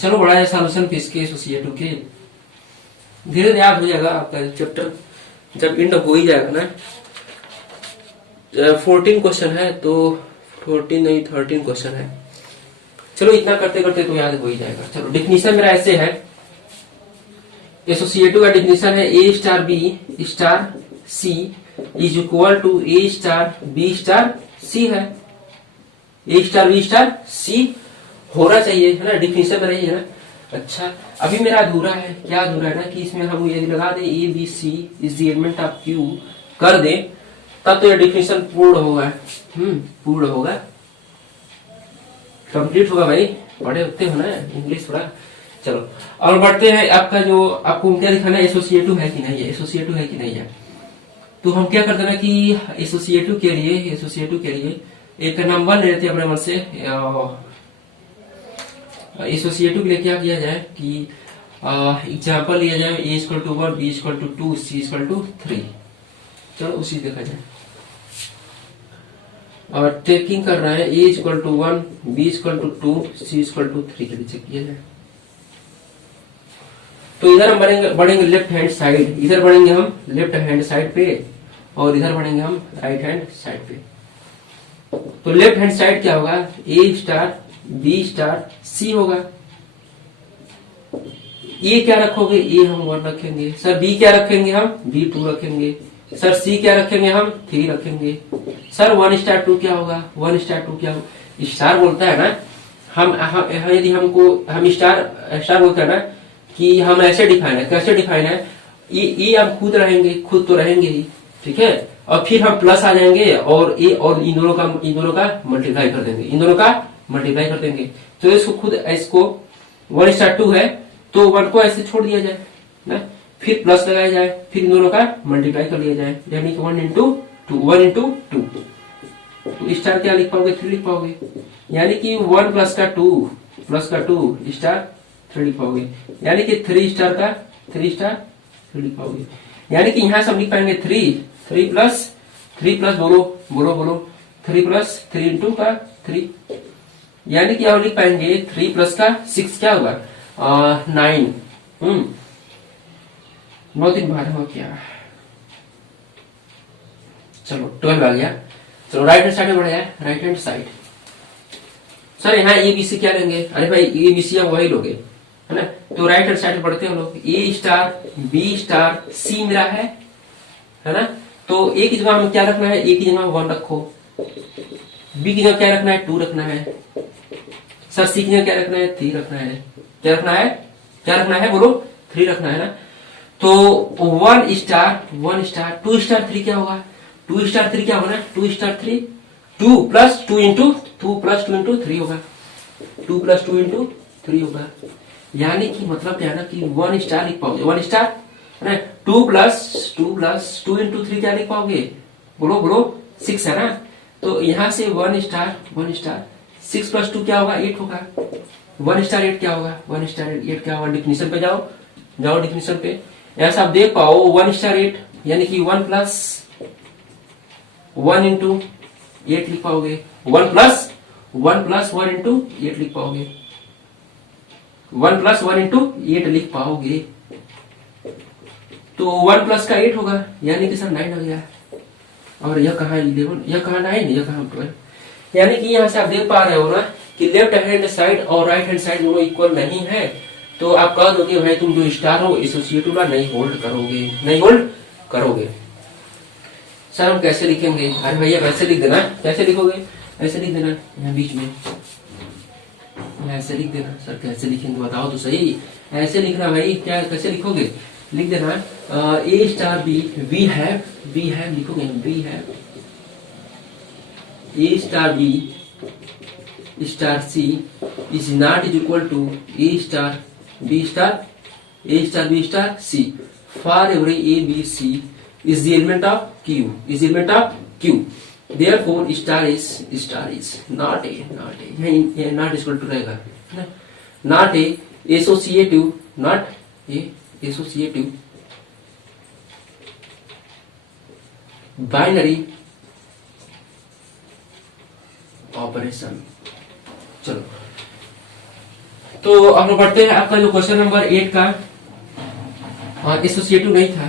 चलो बड़ा है सॉल्यूशन पे इसके एसोसिएटिव के, धीरे धीरे याद हो जाएगा आपका चैप्टर जब एंड हो ही जाएगा ना। 14 क्वेश्चन है तो 14 नहीं 13 क्वेश्चन है। चलो इतना करते करते तो याद हो ही जाएगा। चलो डिफिनीशन मेरा ऐसे है, एसोसिएटिव का डिफिनीशन है A star B star C is equal to A star B star C है, A star B star C होना चाहिए, है ना, डिफिनीशन में रही है ना। अच्छा अभी मेरा अधूरा है, क्या अधूरा है ना कि इसमें हम ये लगा दे A B C is the element of Q कर दे, तब तो ये डिफिनीशन पूर्ण होगा, पूर्ण होगा, कंप्लीट होगा। भाई बड़े होते हो ना इंग्लिश थोड़ा। चलो और बढ़ते हैं, आपका जो आपको क्या दिखाना है, एसोसिएटिव है कि नहीं है, एसोसिएटिव है कि नहीं है। तो हम क्या करते हैं ना कि एसोसिएटिव के लिए एक नंबर ले लेते हैं अपने मन से। एसोसिएटिव के लिए क्या किया जाए कि एग्जाम्पल लिया जाए, A equal to 1 B equal to 2 C equal to 3। चलो उसी देखा जाए और टेकिंग कर रहा है A equal to 1 B equal to 2 C equal to 3 के लिए चेक किया जाए। तो इधर हम बढ़ेंगे लेफ्ट हैंड साइड, इधर बढ़ेंगे हम लेफ्ट हैंड साइड पे और इधर बढ़ेंगे हम राइट हैंड साइड पे। तो लेफ्ट हैंड साइड क्या होगा, ए स्टार बी स्टार सी होगा। ए क्या रखोगे, ए हम 1 रखेंगे। सर बी क्या रखेंगे, हम बी 2 रखेंगे। सर सी क्या रखेंगे, हम 3 रखेंगे। सर 1 स्टार 2 क्या होगा, 1 स्टार 2 क्या होगा, स्टार बोलता है ना, हम यदि हमको हम स्टार बोलते हैं ना कि हम ऐसे डिफाइन है, कैसे डिफाइन है, ये हम खुद तो रहेंगे ही, ठीक है, और फिर हम प्लस आ जाएंगे और ए और इन दोनों का मल्टीप्लाई कर देंगे, तो इसको खुद इसको 1 स्टार 2 है तो 1 को ऐसे छोड़ दिया जाए ना, फिर प्लस लगाया जाए, फिर इन दोनों का मल्टीप्लाई कर लिया जाए, यानी कि 1 इंटू 2, 1 इंटू 2, तो स्टार क्या लिख पाओगे? 3 लिख पाओगे, यानी कि 1 प्लस का 2 स्टार 3 लिख पाओगे, यानी कि 3 स्टार का 3 स्टार 3 लिख पाओगे, यानी कि यहाँ से हम लिख पाएंगे 3 प्लस बोलो 3 प्लस 3 इंटू का 3, यानी कि हम लिख पाएंगे 3 प्लस का 6 क्या होगा? 9। बहुत दिन बाद हो क्या, चलो 12 आ गया। चलो राइट हैंड साइड में बढ़ाया, राइट हैंड साइड। सर यहाँ ABC क्या लेंगे? अरे भाई ABC आप वही लोगे है ना, तो राइट हैंड साइड बढ़ते हैं लोग। A star B star C मेरा है ना, तो A की जगह हमें क्या रखना है? A की जगह 1 रखो, B की जगह क्या रखना है? 2 रखना है, सर C की जगह क्या रखना है? 3 रखना है, क्या रखना है बोलो? 3 रखना है ना, तो 1 स्टार 2 स्टार 3 क्या होगा? 2 स्टार 3 क्या होगा ना? 2 स्टार 3 2 प्लस 2 इंटू 3 होगा, 2 प्लस 2 इंटू 3 होगा, यानी कि मतलब क्या है ना कि 1 स्टार लिख पाओगे, 1 स्टार है ना, 2 प्लस 2 इंटू 3 क्या लिख पाओगे? बोलो 6 है ना, तो यहाँ से 1 स्टार 6 प्लस 2 क्या होगा? 8 होगा, 1 स्टार 8 क्या होगा? 1 स्टार 8 क्या होगा? डिफिनीशन पे जाओ डिफिनीशन पे, ऐसा आप देख पाओ 1 स्टार 8 यानी कि 1 प्लस 1 इंटू 8 लिख पाओगे, 1 प्लस 1 इंटू 8 लिख पाओगे, 1 प्लस 1 इंटू 8 लिख पाओगे, तो 1 प्लस का 8 होगा, यानी कि सर 9 आ गया, और यह कहा 11, यह कहा 9, यह कहा 12, यानी कि यहाँ से आप देख पा रहे हो ना कि लेफ्ट हैंड साइड और राइट हैंड साइड दोनों इक्वल नहीं है, तो आप कह दो कि भाई तुम जो स्टार हो एसोसिएटिव ला नहीं होल्ड करोगे। सर हम कैसे लिखेंगे? अरे भैया वैसे लिख देना, कैसे लिखोगे? ऐसे लिख देना, यहाँ बीच में ऐसे लिख देना। सर कैसे लिखेंगे बताओ तो सही, ऐसे लिखना भाई, क्या कैसे लिखोगे? लिख देना A star B, we have लिखोगे, we have A star B star C is not is equal to A star B star C for every A B C is the element of Q, therefore star is not A, ये not equal to रहेगा, not A associative, binary operation. चलो तो अब हम बढ़ते हैं, आपका जो क्वेश्चन नंबर 8 का एसोसिएटिव नहीं था,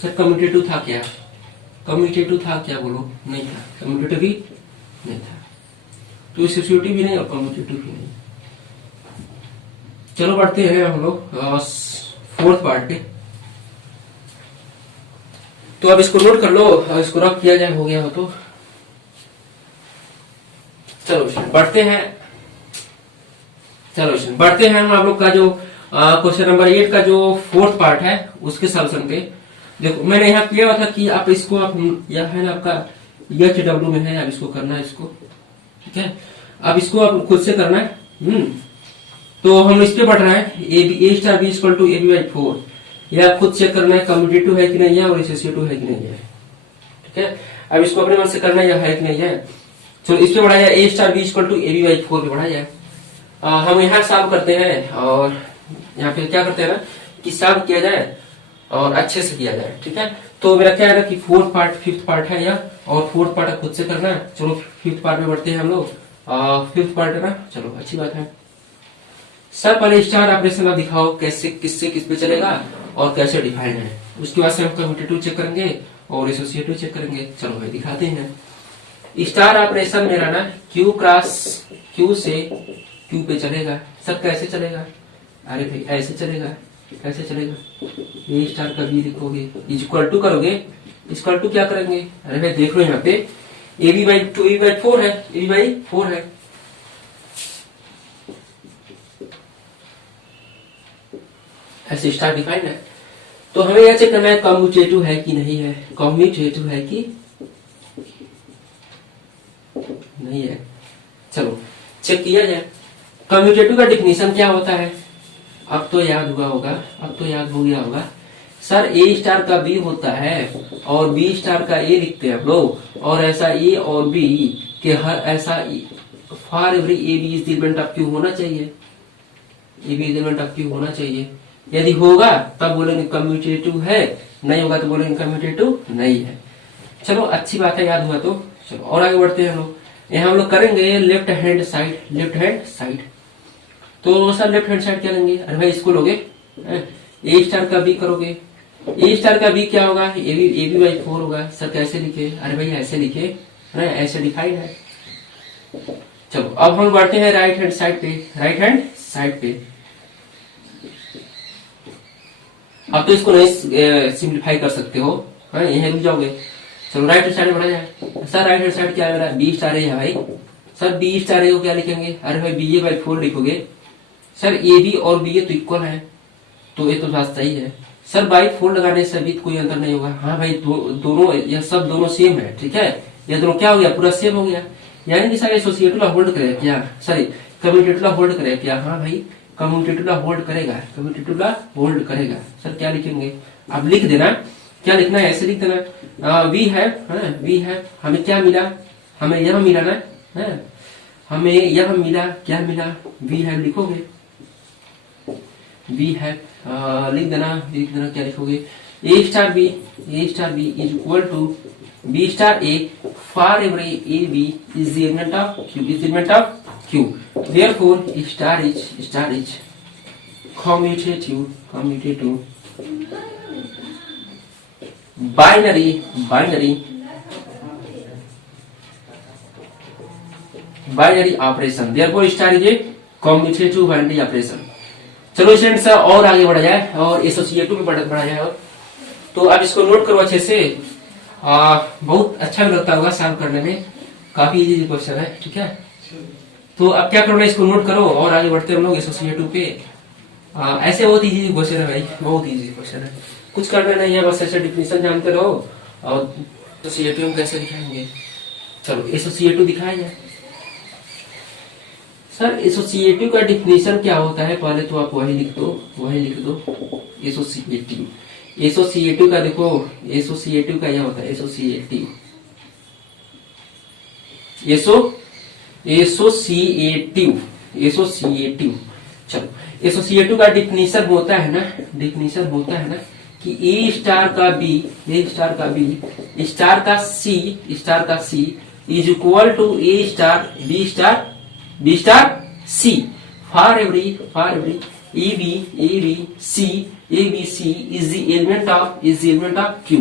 सर कम्यूटेटिव था क्या? बोलो, नहीं था, कम्यूटेटिव भी नहीं था, तो एसोसिएटिव भी नहीं और कम्यूटेटिव भी नहीं। चलो बढ़ते हैं हम लोग 4th पार्ट पे, तो अब इसको नोट कर लो, इसको रख किया जाए, हो गया हो तो। चलो बढ़ते हैं हम आप लोग का जो क्वेश्चन नंबर 8 का जो 4th पार्ट है उसके सॉल्यूशन पे। देखो मैंने यहाँ किया हुआ था कि आप इसको यह है ना आपका HW में है, अब इसको करना है इसको, ठीक है, अब इसको आप खुद से करना है। तो हम इस पे बढ़ रहे हैं, A star B equal to AB/4, यह आप खुद चेक करना है कम्यूटेटिव है कि नहीं है और एसोसिएटिव है कि नहीं है, ठीक है। अब इसको अपने मन से करना है कि नहीं है। चलो इस पे बढ़ाया A star B equal to AB/4 पे बढ़ाया है। हम यहाँ सॉल्व करते हैं और यहाँ पे क्या करते हैं ना कि सॉल्व किया जाए और अच्छे से किया जाए, ठीक है। तो मेरा क्या है ना कि 5th पार्ट है यह, और 4th पार्ट खुद से करना है। चलो 5th पार्ट में बढ़ते हैं हम लोग, 5th पार्ट है ना, चलो अच्छी बात है। सर पहले स्टार ऑपरेशन आप दिखाओ कैसे, किससे किस पे चलेगा और कैसे डिफाइन है, उसके बाद से हम कम्यूटेटिव चेक करेंगे और एसोसिएटिव चेक करेंगे। चलो भाई दिखाते हैं। स्टार ऑपरेशन मेरा ना Q क्रॉस Q से Q पे चलेगा। सर कैसे चलेगा? अरे भाई ऐसे चलेगा, कैसे चलेगा? A स्टार का B लिखोगे, इक्वल टू करोगे, इक्वल टू क्या करेंगे? अरे भाई देख लो यहाँ पे AB/4 है, AB/4 है, ऐसे स्टार डिफाइन है। तो हमें यह चेक करना है कम्यूटेटिव है कि नहीं है, कम्यूटेटिव है कि नहीं है। चलो चेक किया जाए। कम्यूटेटिव का डिफिनीशन क्या होता है? अब तो याद हुआ होगा, अब तो याद हो गया होगा। सर ए स्टार का बी होता है और बी स्टार का ए लिखते हैं हम लोग, और ऐसा ए और बी के हर ऐसा for every A B is the element of Q होना चाहिए, A B is the element of Q होना चाहिए। यदि होगा तब बोलेंगे कम्यूटेटिव है, नहीं होगा तो बोलेंगे कम्यूटेटिव नहीं है। चलो अच्छी बात है, याद हुआ तो। चलो और आगे बढ़ते हैं हम लोग। यहाँ हम लोग करेंगे left hand side, left hand side. तो सर लेफ्ट हैंड साइड क्या लेंगे? अरे भाई इसको लोगे, ए स्टार का बी करोगे, ए स्टार का बी क्या होगा? ए बी बाई 4 होगा। सर कैसे लिखे? अरे भाई ऐसे लिखे, है ऐसे डिफाइंड है। चलो अब हम बढ़ते हैं राइट हैंड साइड पे, राइट हैंड साइड पे। अब तो इसको नहीं सिंप्लीफाई कर सकते हो, है यहीं रुक जाओगे। चलो राइट हैंड साइड बढ़ा जाए। सर राइट हैंड साइड क्या है मेरा? बी स्टार है भाई। सर बी स्टार ए को क्या लिखेंगे? अरे भाई बी ए बाई 4 लिखोगे। सर ए बी और बी ए तो इक्वल है, तो ये तो बात सही है। सर बाई 4 लगाने से भी कोई अंतर नहीं होगा। हाँ भाई दोनों यह सब दोनों सेम है, ठीक है। ये दोनों क्या हो गया? पूरा सेम हो गया। यानी कि सर एसोसिएटिव होल्ड करेगा क्या? सॉरी कम्यूटेटिव होल्ड करेगा क्या? हाँ भाई कम्यूटेटिव होल्ड करेगा, कम्यूटेटिव होल्ड करेगा। सर क्या लिखेंगे? अब लिख देना, क्या लिखना है? ऐसे लिख देना, वी है, वी है। हमें क्या मिला? हमें यह मिला ना, हमें यह मिला, क्या मिला? वी है लिखोगे, वी है लिख देना, क्या लिखोगे? A star B is equal to B star A for every A B is the element of Q, is the element of Q. Therefore star is commutative binary operation. Therefore star is a commutative binary operation. चलो स्टूडेंट्स और आगे बढ़ा जाए और एसोसिएटिव में बढ़ा जाए। और तो आप इसको नोट करो अच्छे से, बहुत अच्छा भी लगता होगा सॉल्व करने में, काफी इजी क्वेश्चन है, ठीक है। तो अब क्या करना है, इसको नोट करो और आगे बढ़ते हैं हम लोग एसोसिएटिव पे। ऐसे बहुत इजी क्वेश्चन है भाई, बहुत इजी क्वेश्चन है, कुछ करना नहीं है, बस ऐसे डिफिनीशन जानते रहो और एसोसिएटिव में कैसे दिखाएंगे। चलो एसोसिएटिव दिखाया जाए। सर एसोसिएटिव का डिफिनीशन क्या होता है? पहले तो आप वही लिख दो एसोसिएटिव का देखो, एसोसिएटिव का यह होता है एसोसिएटिव चलो एसोसिएटिव का डिफिनीशन होता है ना कि ए स्टार का C is equal to A star B star C for every A B C is the element of Q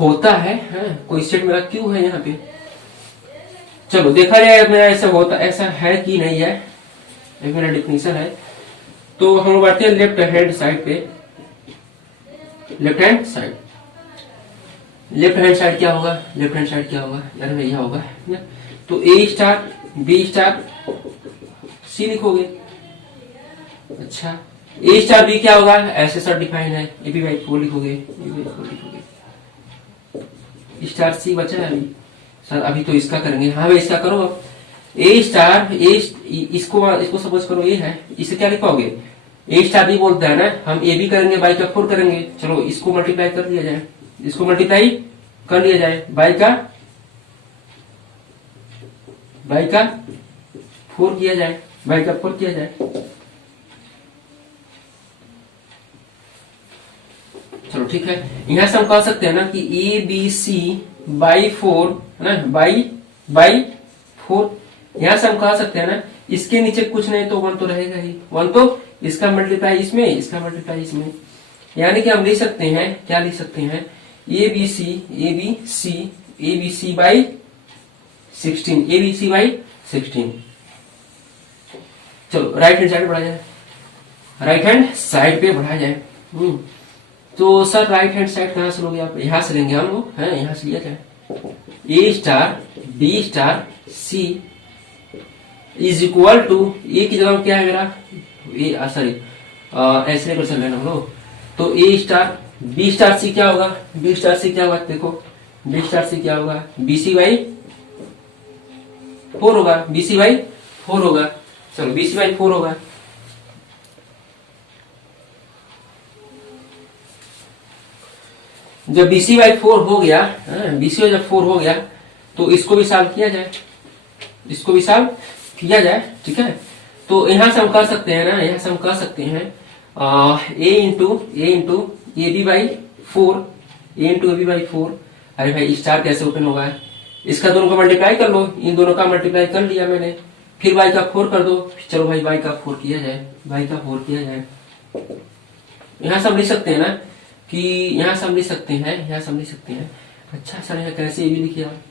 होता है, कोई सेट मेरा क्यू है यहाँ पे। चलो देखा जाए मेरा ऐसा है कि नहीं है, एक मेरा डिफिनीशन है। तो हम बढ़ते हैं लेफ्ट हैंड साइड पे। लेफ्ट हैंड साइड क्या होगा? यार यह होगा, तो ए स्टार बी स्टार सी लिखोगे। अच्छा ए स्टार बी क्या होगा? ऐसे सर डिफाइन है, ए बी बाई 4 लिखोगे, स्टार सी बचा है अभी। सर अभी तो इसका करेंगे, हाँ भाई इसका करो। ए स्टार इसको सपोज करो ए है, इसे क्या लिखोगे? ए स्टार बी बोलता है ना, हम ए बी करेंगे बाई का 4 करेंगे। चलो इसको मल्टीप्लाई कर दिया जाए, बाई का 4 किया जाए, चलो ठीक है। यहां से हम कह सकते हैं ना कि ए बी सी बाई 4 है ना, बाई 4। यहां से हम कह सकते हैं ना, इसके नीचे कुछ नहीं तो 1 तो रहेगा ही, 1 तो इसका मल्टीप्लाई इसमें, यानी कि हम लिख सकते हैं, क्या लिख सकते हैं? ए बी सी बाई 16, चलो राइट हैंड साइड पे बढ़ाया जाए। तो सर राइट हैंड साइड कहां से लोगे आप? यहां से लेंगे हम लोग, यहां से लिया जाए। A star B star C is equal to, A की जगह क्या है मेरा? ऐसे क्वेश्चन लेना हम लोग। तो ए स्टार बी स्टार सी क्या होगा? देखो बी स्टार सी क्या होगा? बी सी बाई 4 होगा, BC बाई 4 होगा। चलो BC बाई 4 होगा। जब BC बाई 4 हो गया, BC जब 4 हो गया तो इसको भी सॉल्व किया जाए, इसको भी सॉल्व किया जाए। ठीक है, तो यहां से हम कर सकते हैं ना, यहां से हम कर सकते हैं a into A B by 4, A into A B by 4। अरे भाई स्टार कैसे ओपन होगा, इसका दोनों का मल्टीप्लाई कर लो, इन दोनों का मल्टीप्लाई कर लिया मैंने, फिर y का 4 कर दो। चलो भाई y का 4 किया जाए, y का 4 किया जाए। यहां से हम लिख सकते हैं ना कि यहां से हम लिख सकते हैं, यहां से हम लिख सकते हैं। अच्छा सर यहाँ कैसे भी लिखिए आप,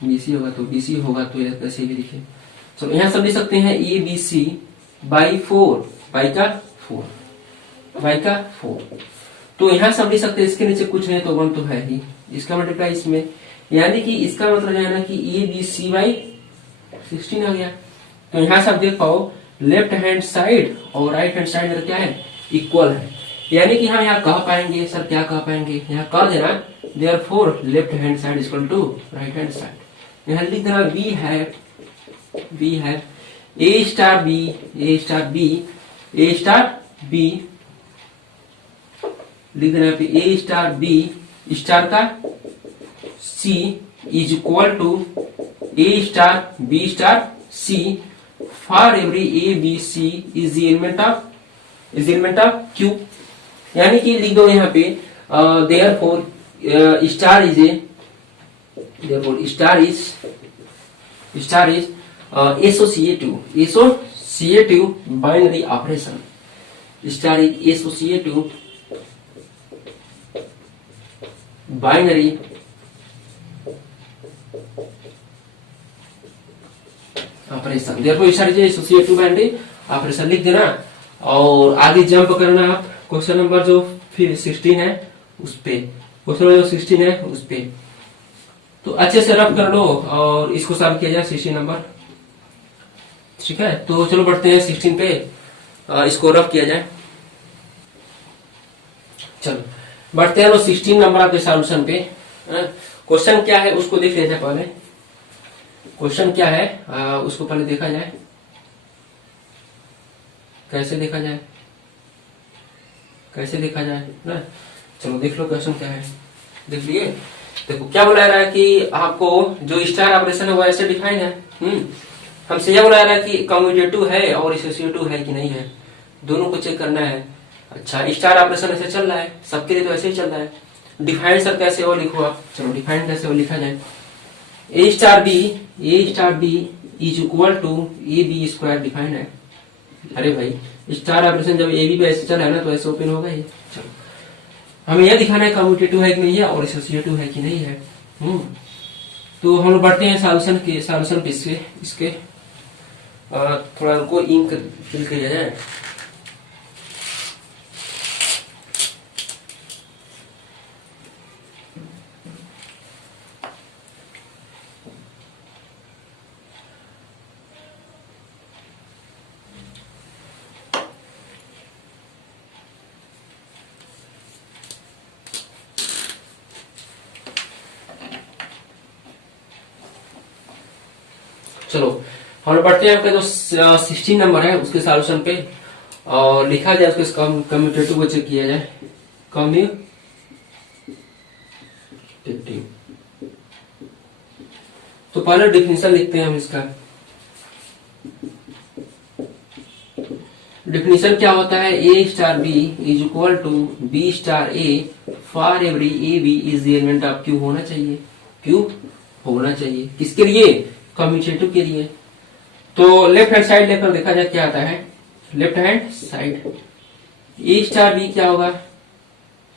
BC होगा तो BC होगा तो यह कैसे भी लिखिए। चलो यहां से हम लिख सकते हैं ABC बाई 4, y का 4। तो यहां से हम लिख सकते हैं इसके नीचे कुछ नहीं तो 1 तो है ही, इसका मल्टीप्लाई इसमें, यानी कि इसका मतलब है ना कि ABC बाई 16 आ गया। तो यहां से आप देख पाओ लेफ्ट हैंड साइड और राइट हैंड साइड क्या है, इक्वल है। यानी कि हम यहाँ कह पाएंगे, सर क्या कह पाएंगे, यहाँ कह देना therefore left hand side is equal to right hand side. यहाँ लिख देना बी है ए स्टार बी लिख देना पे ए स्टार बी स्टार का C is equal to A star B star C for every A B C is element of Q. यानी कि लिख दो यहाँ पे therefore star is associative binary operation. Star is associative binary operation. Therefore star is associative binary operation लिख देना और आगे जंप करना आप क्वेश्चन नंबर जो 16 है उस पे, क्वेश्चन नंबर जो 16 है उस पे। तो अच्छे से रफ कर लो और इसको सॉल्व किया जाए 16 नंबर। ठीक है, तो चलो बढ़ते हैं 16 पे, इसको रफ किया जाए। चलो बढ़ते हैं 16 नंबर आपके सॉल्यूशन पे। क्वेश्चन क्या है उसको देख लिया जाए पहले, क्वेश्चन क्या है उसको पहले देखा जाए, कैसे देखा जाए ना। चलो देख लो क्वेश्चन क्या है, देख लिए। देखो क्या बुला रहा है कि आपको जो स्टार ऑपरेशन है वो ऐसे डिफाइन है। हमसे यह बुला रहा है कि कम्यूटेटिव है और एसोसिएटिव है कि नहीं है, दोनों को चेक करना है। अच्छा स्टार ऑपरेशन ऐसे चल रहा है, सबके लिए तो ऐसे ही चल रहा है। डिफाइन सर कैसे हो लिखो आप, चलो डिफाइन कैसे हो लिखा जाए। A star B is equal to A B square define है। अरे भाई स्टार ऑपरेशन जब ए बी पे ऐसे चला है ना तो ऐसे ओपन होगा ही। चलो हमें यह दिखाना है कम्यूटेटिव है कि नहीं है और एसोसिएटिव है कि नहीं है। तो हम लोग बढ़ते हैं सॉल्यूशन पे इसके थोड़ा रुको, इंक फिल किया जाए। चलो हम बढ़ते हैं आपका जो 16 नंबर है उसके सॉल्यूशन पे और लिखा जाए उसके कम्यूटेटिव को चेक किया जाए। कम्यूटेटिव तो पहले डिफिनेशन लिखते हैं हम इसका। डिफिनेशन क्या होता है, A star B is equal to B star A for every A B is the element of Q होना चाहिए। क्यू होना चाहिए किसके लिए, कम्यूटेटिव के लिए। तो लेफ्ट हैंड साइड लेकर देखा जाए क्या आता है। लेफ्ट हैंड साइड ए स्टार बी क्या होगा,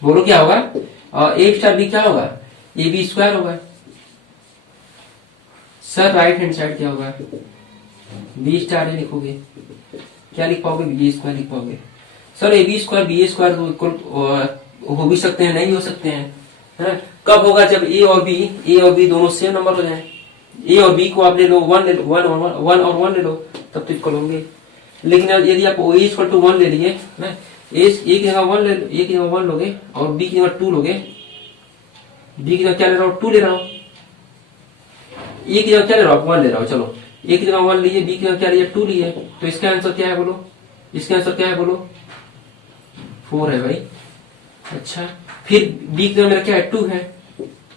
बोलो क्या होगा, और ए स्टार बी क्या होगा, ए बी स्क्वायर होगा। सर राइट हैंड साइड क्या होगा, बी स्टार ए लिखोगे, क्या लिख पाओगे, बी स्क्वायर लिख पाओगे। Sir A B square B square हो भी सकते हैं, नहीं हो सकते हैं, है? कब होगा, जब ए और बी दोनों सेम नंबर हो जाए। ए और बी को आप ले लो, वन और वन ले लो, तब तो इक्वल होंगे। लेकिन यदि आप ए इक्वल टू 1 ले लिए ना, ए की जगह 1 ले, ए की जगह 1 लोगे और बी की जगह 2 लोगे, बी की जगह क्या ले रहा हूँ, 2 ले रहा हूँ। ए की जगह क्या ले रहा हूँ, 1 ले रहा हूँ। चलो ए की जगह 1 लिए, बी की जगह क्या लिए, 2 लिए, तो इसका आंसर क्या है बोलो, इसका आंसर क्या है बोलो, 4 है भाई। अच्छा फिर बी की जगह मेरा क्या है, 2 है,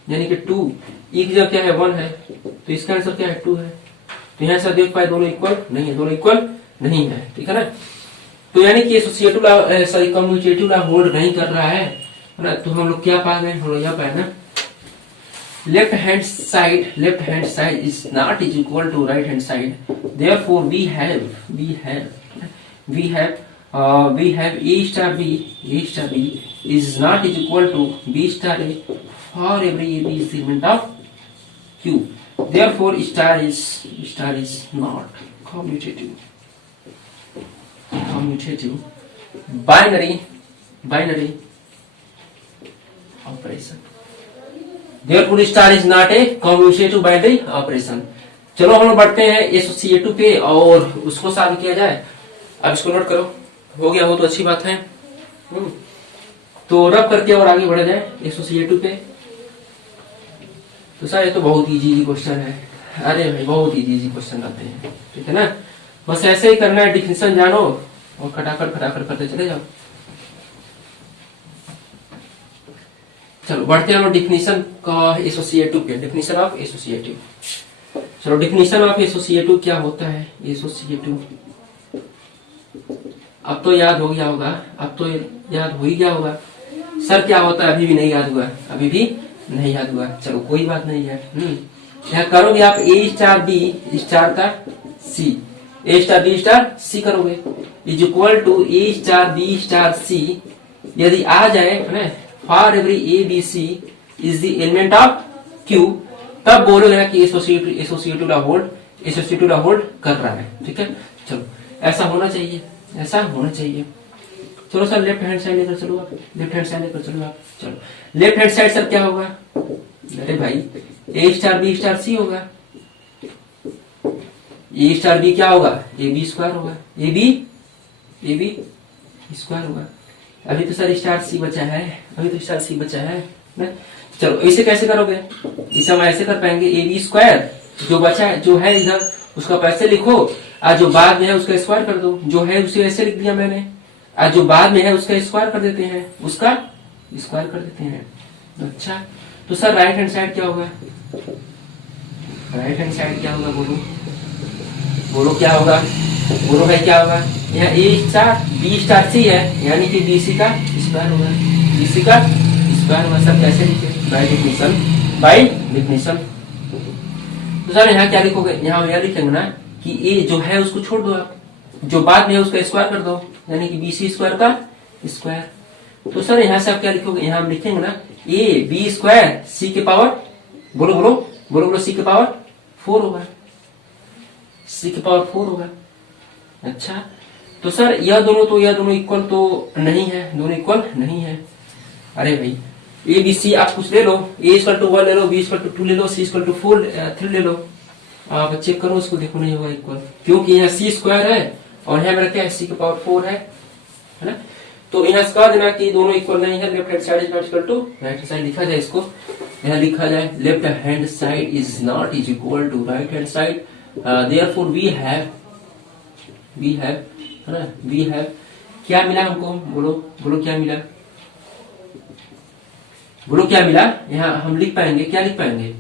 यानी कि 2, ई की जगह क्या है, 1 है, तो इसका आंसर क्या है, 2 है। तो यहाँ से देख पाए दोनों इक्वल नहीं है, दोनों इक्वल नहीं है, ठीक है ना। तो यानी कि associative law sorry commutative law hold नहीं कर रहा है ना। तो हम लोग क्या पा गए, हम लोग यह पाए ना, left hand side is not is equal to right hand side, therefore we have A star B is not is equal to B star A for every A B is element of Q, therefore star is not commutative binary operation, therefore star is not a commutative binary operation। चलो हम लोग बढ़ते हैं एसोसिएटिव पे और उसको सॉल्व किया जाए। अब इसको नोट करो, हो गया हो तो अच्छी बात है। तो रब करके और आगे बढ़ा जाए एसोसिएटिव पे। तो सर ये तो बहुत इजी क्वेश्चन है, अरे भाई बहुत इजी क्वेश्चन आते हैं, ठीक है ना। बस ऐसे ही करना है, डिफिनेशन जानो और खटाखट करते चले जाओ। चलो बढ़ते हैं डिफिनेशन का एसोसिएटिव पे, डिफिनेशन ऑफ एसोसिएटिव। चलो डिफिनेशन ऑफ एसोसिएटिव क्या होता है, एसोसिएटिव अब तो याद हो गया होगा, अब तो याद हो ही गया होगा। सर क्या होता है अभी भी नहीं याद हुआ, अभी भी नहीं याद हुआ, चलो कोई बात नहीं है। यहाँ करोगे आप ए स्टार बी स्टार का C, A star B star C करोगे is equal to A star B star C, यदि आ जाए है for every A B C is the element of Q, तब बोलोगे कि एसोसिएटिव लॉ होल्ड कर रहा है, ठीक है। चलो ऐसा होना चाहिए, ऐसा होना चाहिए। चलो सर लेफ्ट हैंड साइड लेकर चलो आप, लेफ्ट हैंड साइड लेकर चलो आप। चलो लेफ्ट हैंड साइड सर क्या होगा, अरे भाई ए स्टार बी स्टार सी होगा, ए स्टार बी क्या होगा, ए बी स्क्वायर होगा, ए बी स्क्वायर होगा। अभी तो सर स्टार सी बचा है, अभी तो स्टार सी बचा है ना। चलो इसे कैसे करोगे, इसे हम ऐसे कर पाएंगे, ए बी स्क्वायर जो बचा है जो है इधर उसका पैसे लिखो, और जो बाद में है उसका स्क्वायर कर दो, जो है उसे ऐसे लिख दिया मैंने, और जो बाद में है उसका स्क्वायर कर देते हैं, उसका स्क्वायर कर देते हैं। अच्छा तो सर राइट हैंड साइड क्या होगा, राइट हैंड साइड क्या होगा, बोलो बोलो क्या होगा, बोलो भाई क्या होगा। यहाँ ए स्टार बी स्टार सी है, यानी कि बी सी का स्क्वायर होगा, बी सी का स्क्वायर होगा। सर कैसे लिखे, बाय डेफिनेशन। तो सर यहाँ क्या लिखोगे, यहाँ यह लिखेंगे ना कि ए जो है उसको छोड़ दो आप, जो बाद में है उसका स्क्वायर कर दो, यानी कि बी सी स्क्वायर का स्क्वायर। तो सर यहाँ से आप क्या लिखोगे, यहाँ हम लिखेंगे ना ए बी स्क्वायर सी के पावर, बोलो बोलो बोलो बोलो सी के पावर 4 होगा, सी के पावर 4 होगा। अच्छा तो सर यह दोनों इक्वल तो नहीं है, दोनों इक्वल नहीं है। अरे भाई ए बी सी आप कुछ ले लो, ए इक्वल टू 1 ले लो, बी इक्वल टू 2 ले लो, सी इक्वल टू 3 ले लो। आप चेक करो इसको, देखो नहीं होगा इक्वल, क्योंकि यहाँ सी स्क्वायर है और यहाँ मेरा क्या है, सी के पावर 4 है ना। तो यहाँ से कह देना कि दोनों इक्वल नहीं है, left hand side is not equal to right hand side. लिखा जाए इसको, यहाँ लिखा जाए left hand side is not is equal to right hand side, therefore we have है ना, वी हैव क्या मिला हमको, बोलो बोलो क्या मिला, बोलो क्या मिला। यहाँ हम लिख पाएंगे, क्या लिख पाएंगे,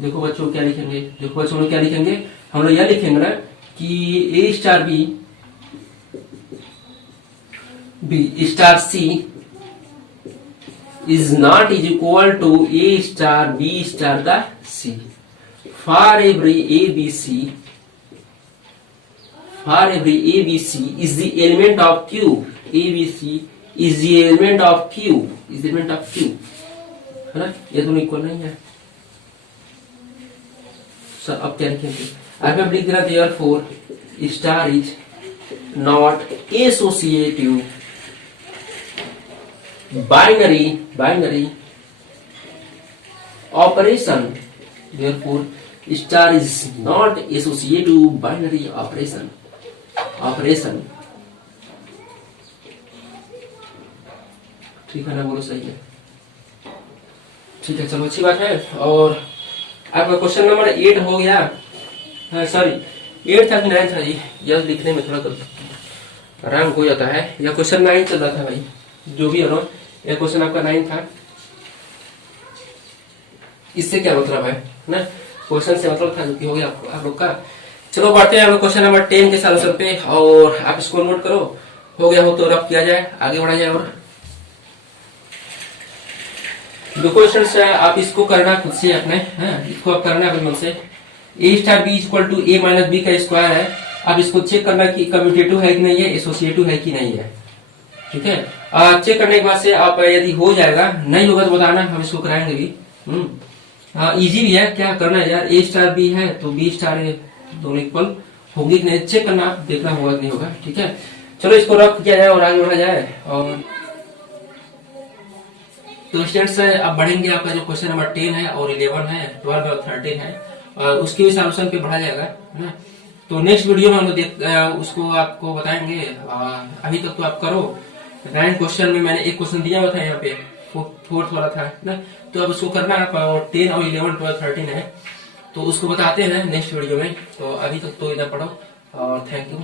देखो बच्चों क्या लिखेंगे, देखो बच्चों लोग क्या लिखेंगे, हम लोग यह लिखेंगे ना कि A star B star C is not is equal to A star B star का C, for every A B C is the element of Q, A B C is the element of Q, है ना। ये दोनों इक्वल नहीं है। सर अब क्या लिखेंगे, अब हम लिख देना therefore star is not associative binary operation, therefore star is not associative binary operation. ठीक है ना, बोलो सही है, ठीक है। चलो अच्छी बात है। और आपका क्वेश्चन नंबर 8 हो गया, सॉरी 8 था कि 9 था जी, यह लिखने में थोड़ा रंग हो जाता है। यह क्वेश्चन 9 चल रहा था भाई, जो भी हो, यह क्वेश्चन आपका 9 था। इससे क्या मतलब है ना, क्वेश्चन से मतलब था, जो कि हो गया आप लोग का। चलो बढ़ते हैं हम लोग क्वेश्चन नंबर 10 के सॉल्यूशन पे, और आप इसको नोट करो, हो गया हो तो रफ किया जाए, आगे बढ़ा जाए। और जो क्वेश्चन है आप इसको करना खुद से अपने, इसको आप करना अपने मन से। A star B equal to A minus B का स्क्वायर है, आप इसको चेक करना कि कम्यूटेटिव है कि नहीं है, एसोसिएटिव है कि नहीं है, ठीक है। चेक करने के बाद से आप यदि हो जाएगा, नहीं होगा तो बताना, हम इसको कराएंगे भी। इजी भी है, क्या करना है यार, ए स्टार बी है तो बी स्टार ए दोनों इक्वल होगी कि नहीं, चेक करना, देखना होगा कि नहीं होगा, ठीक है। चलो इसको रख किया जाए और आगे बढ़ा जाए। और तो स्टूडेंट्स अब बढ़ेंगे, आपका जो क्वेश्चन नंबर 10 है और 11 है, 12 और 13 है, और उसके भी सॉल्यूशन पे बढ़ा जाएगा, है ना। तो नेक्स्ट वीडियो में हम लोग उसको आपको बताएंगे। अभी तक तो आप करो। 9 क्वेश्चन में मैंने एक क्वेश्चन दिया हुआ था यहाँ पे, फोर्थ वाला था ना, तो अब उसको करना है। 10 और 11, 12, 13 है, तो उसको बताते हैं नेक्स्ट वीडियो में। तो अभी तक तो इधर पढ़ो, और थैंक यू।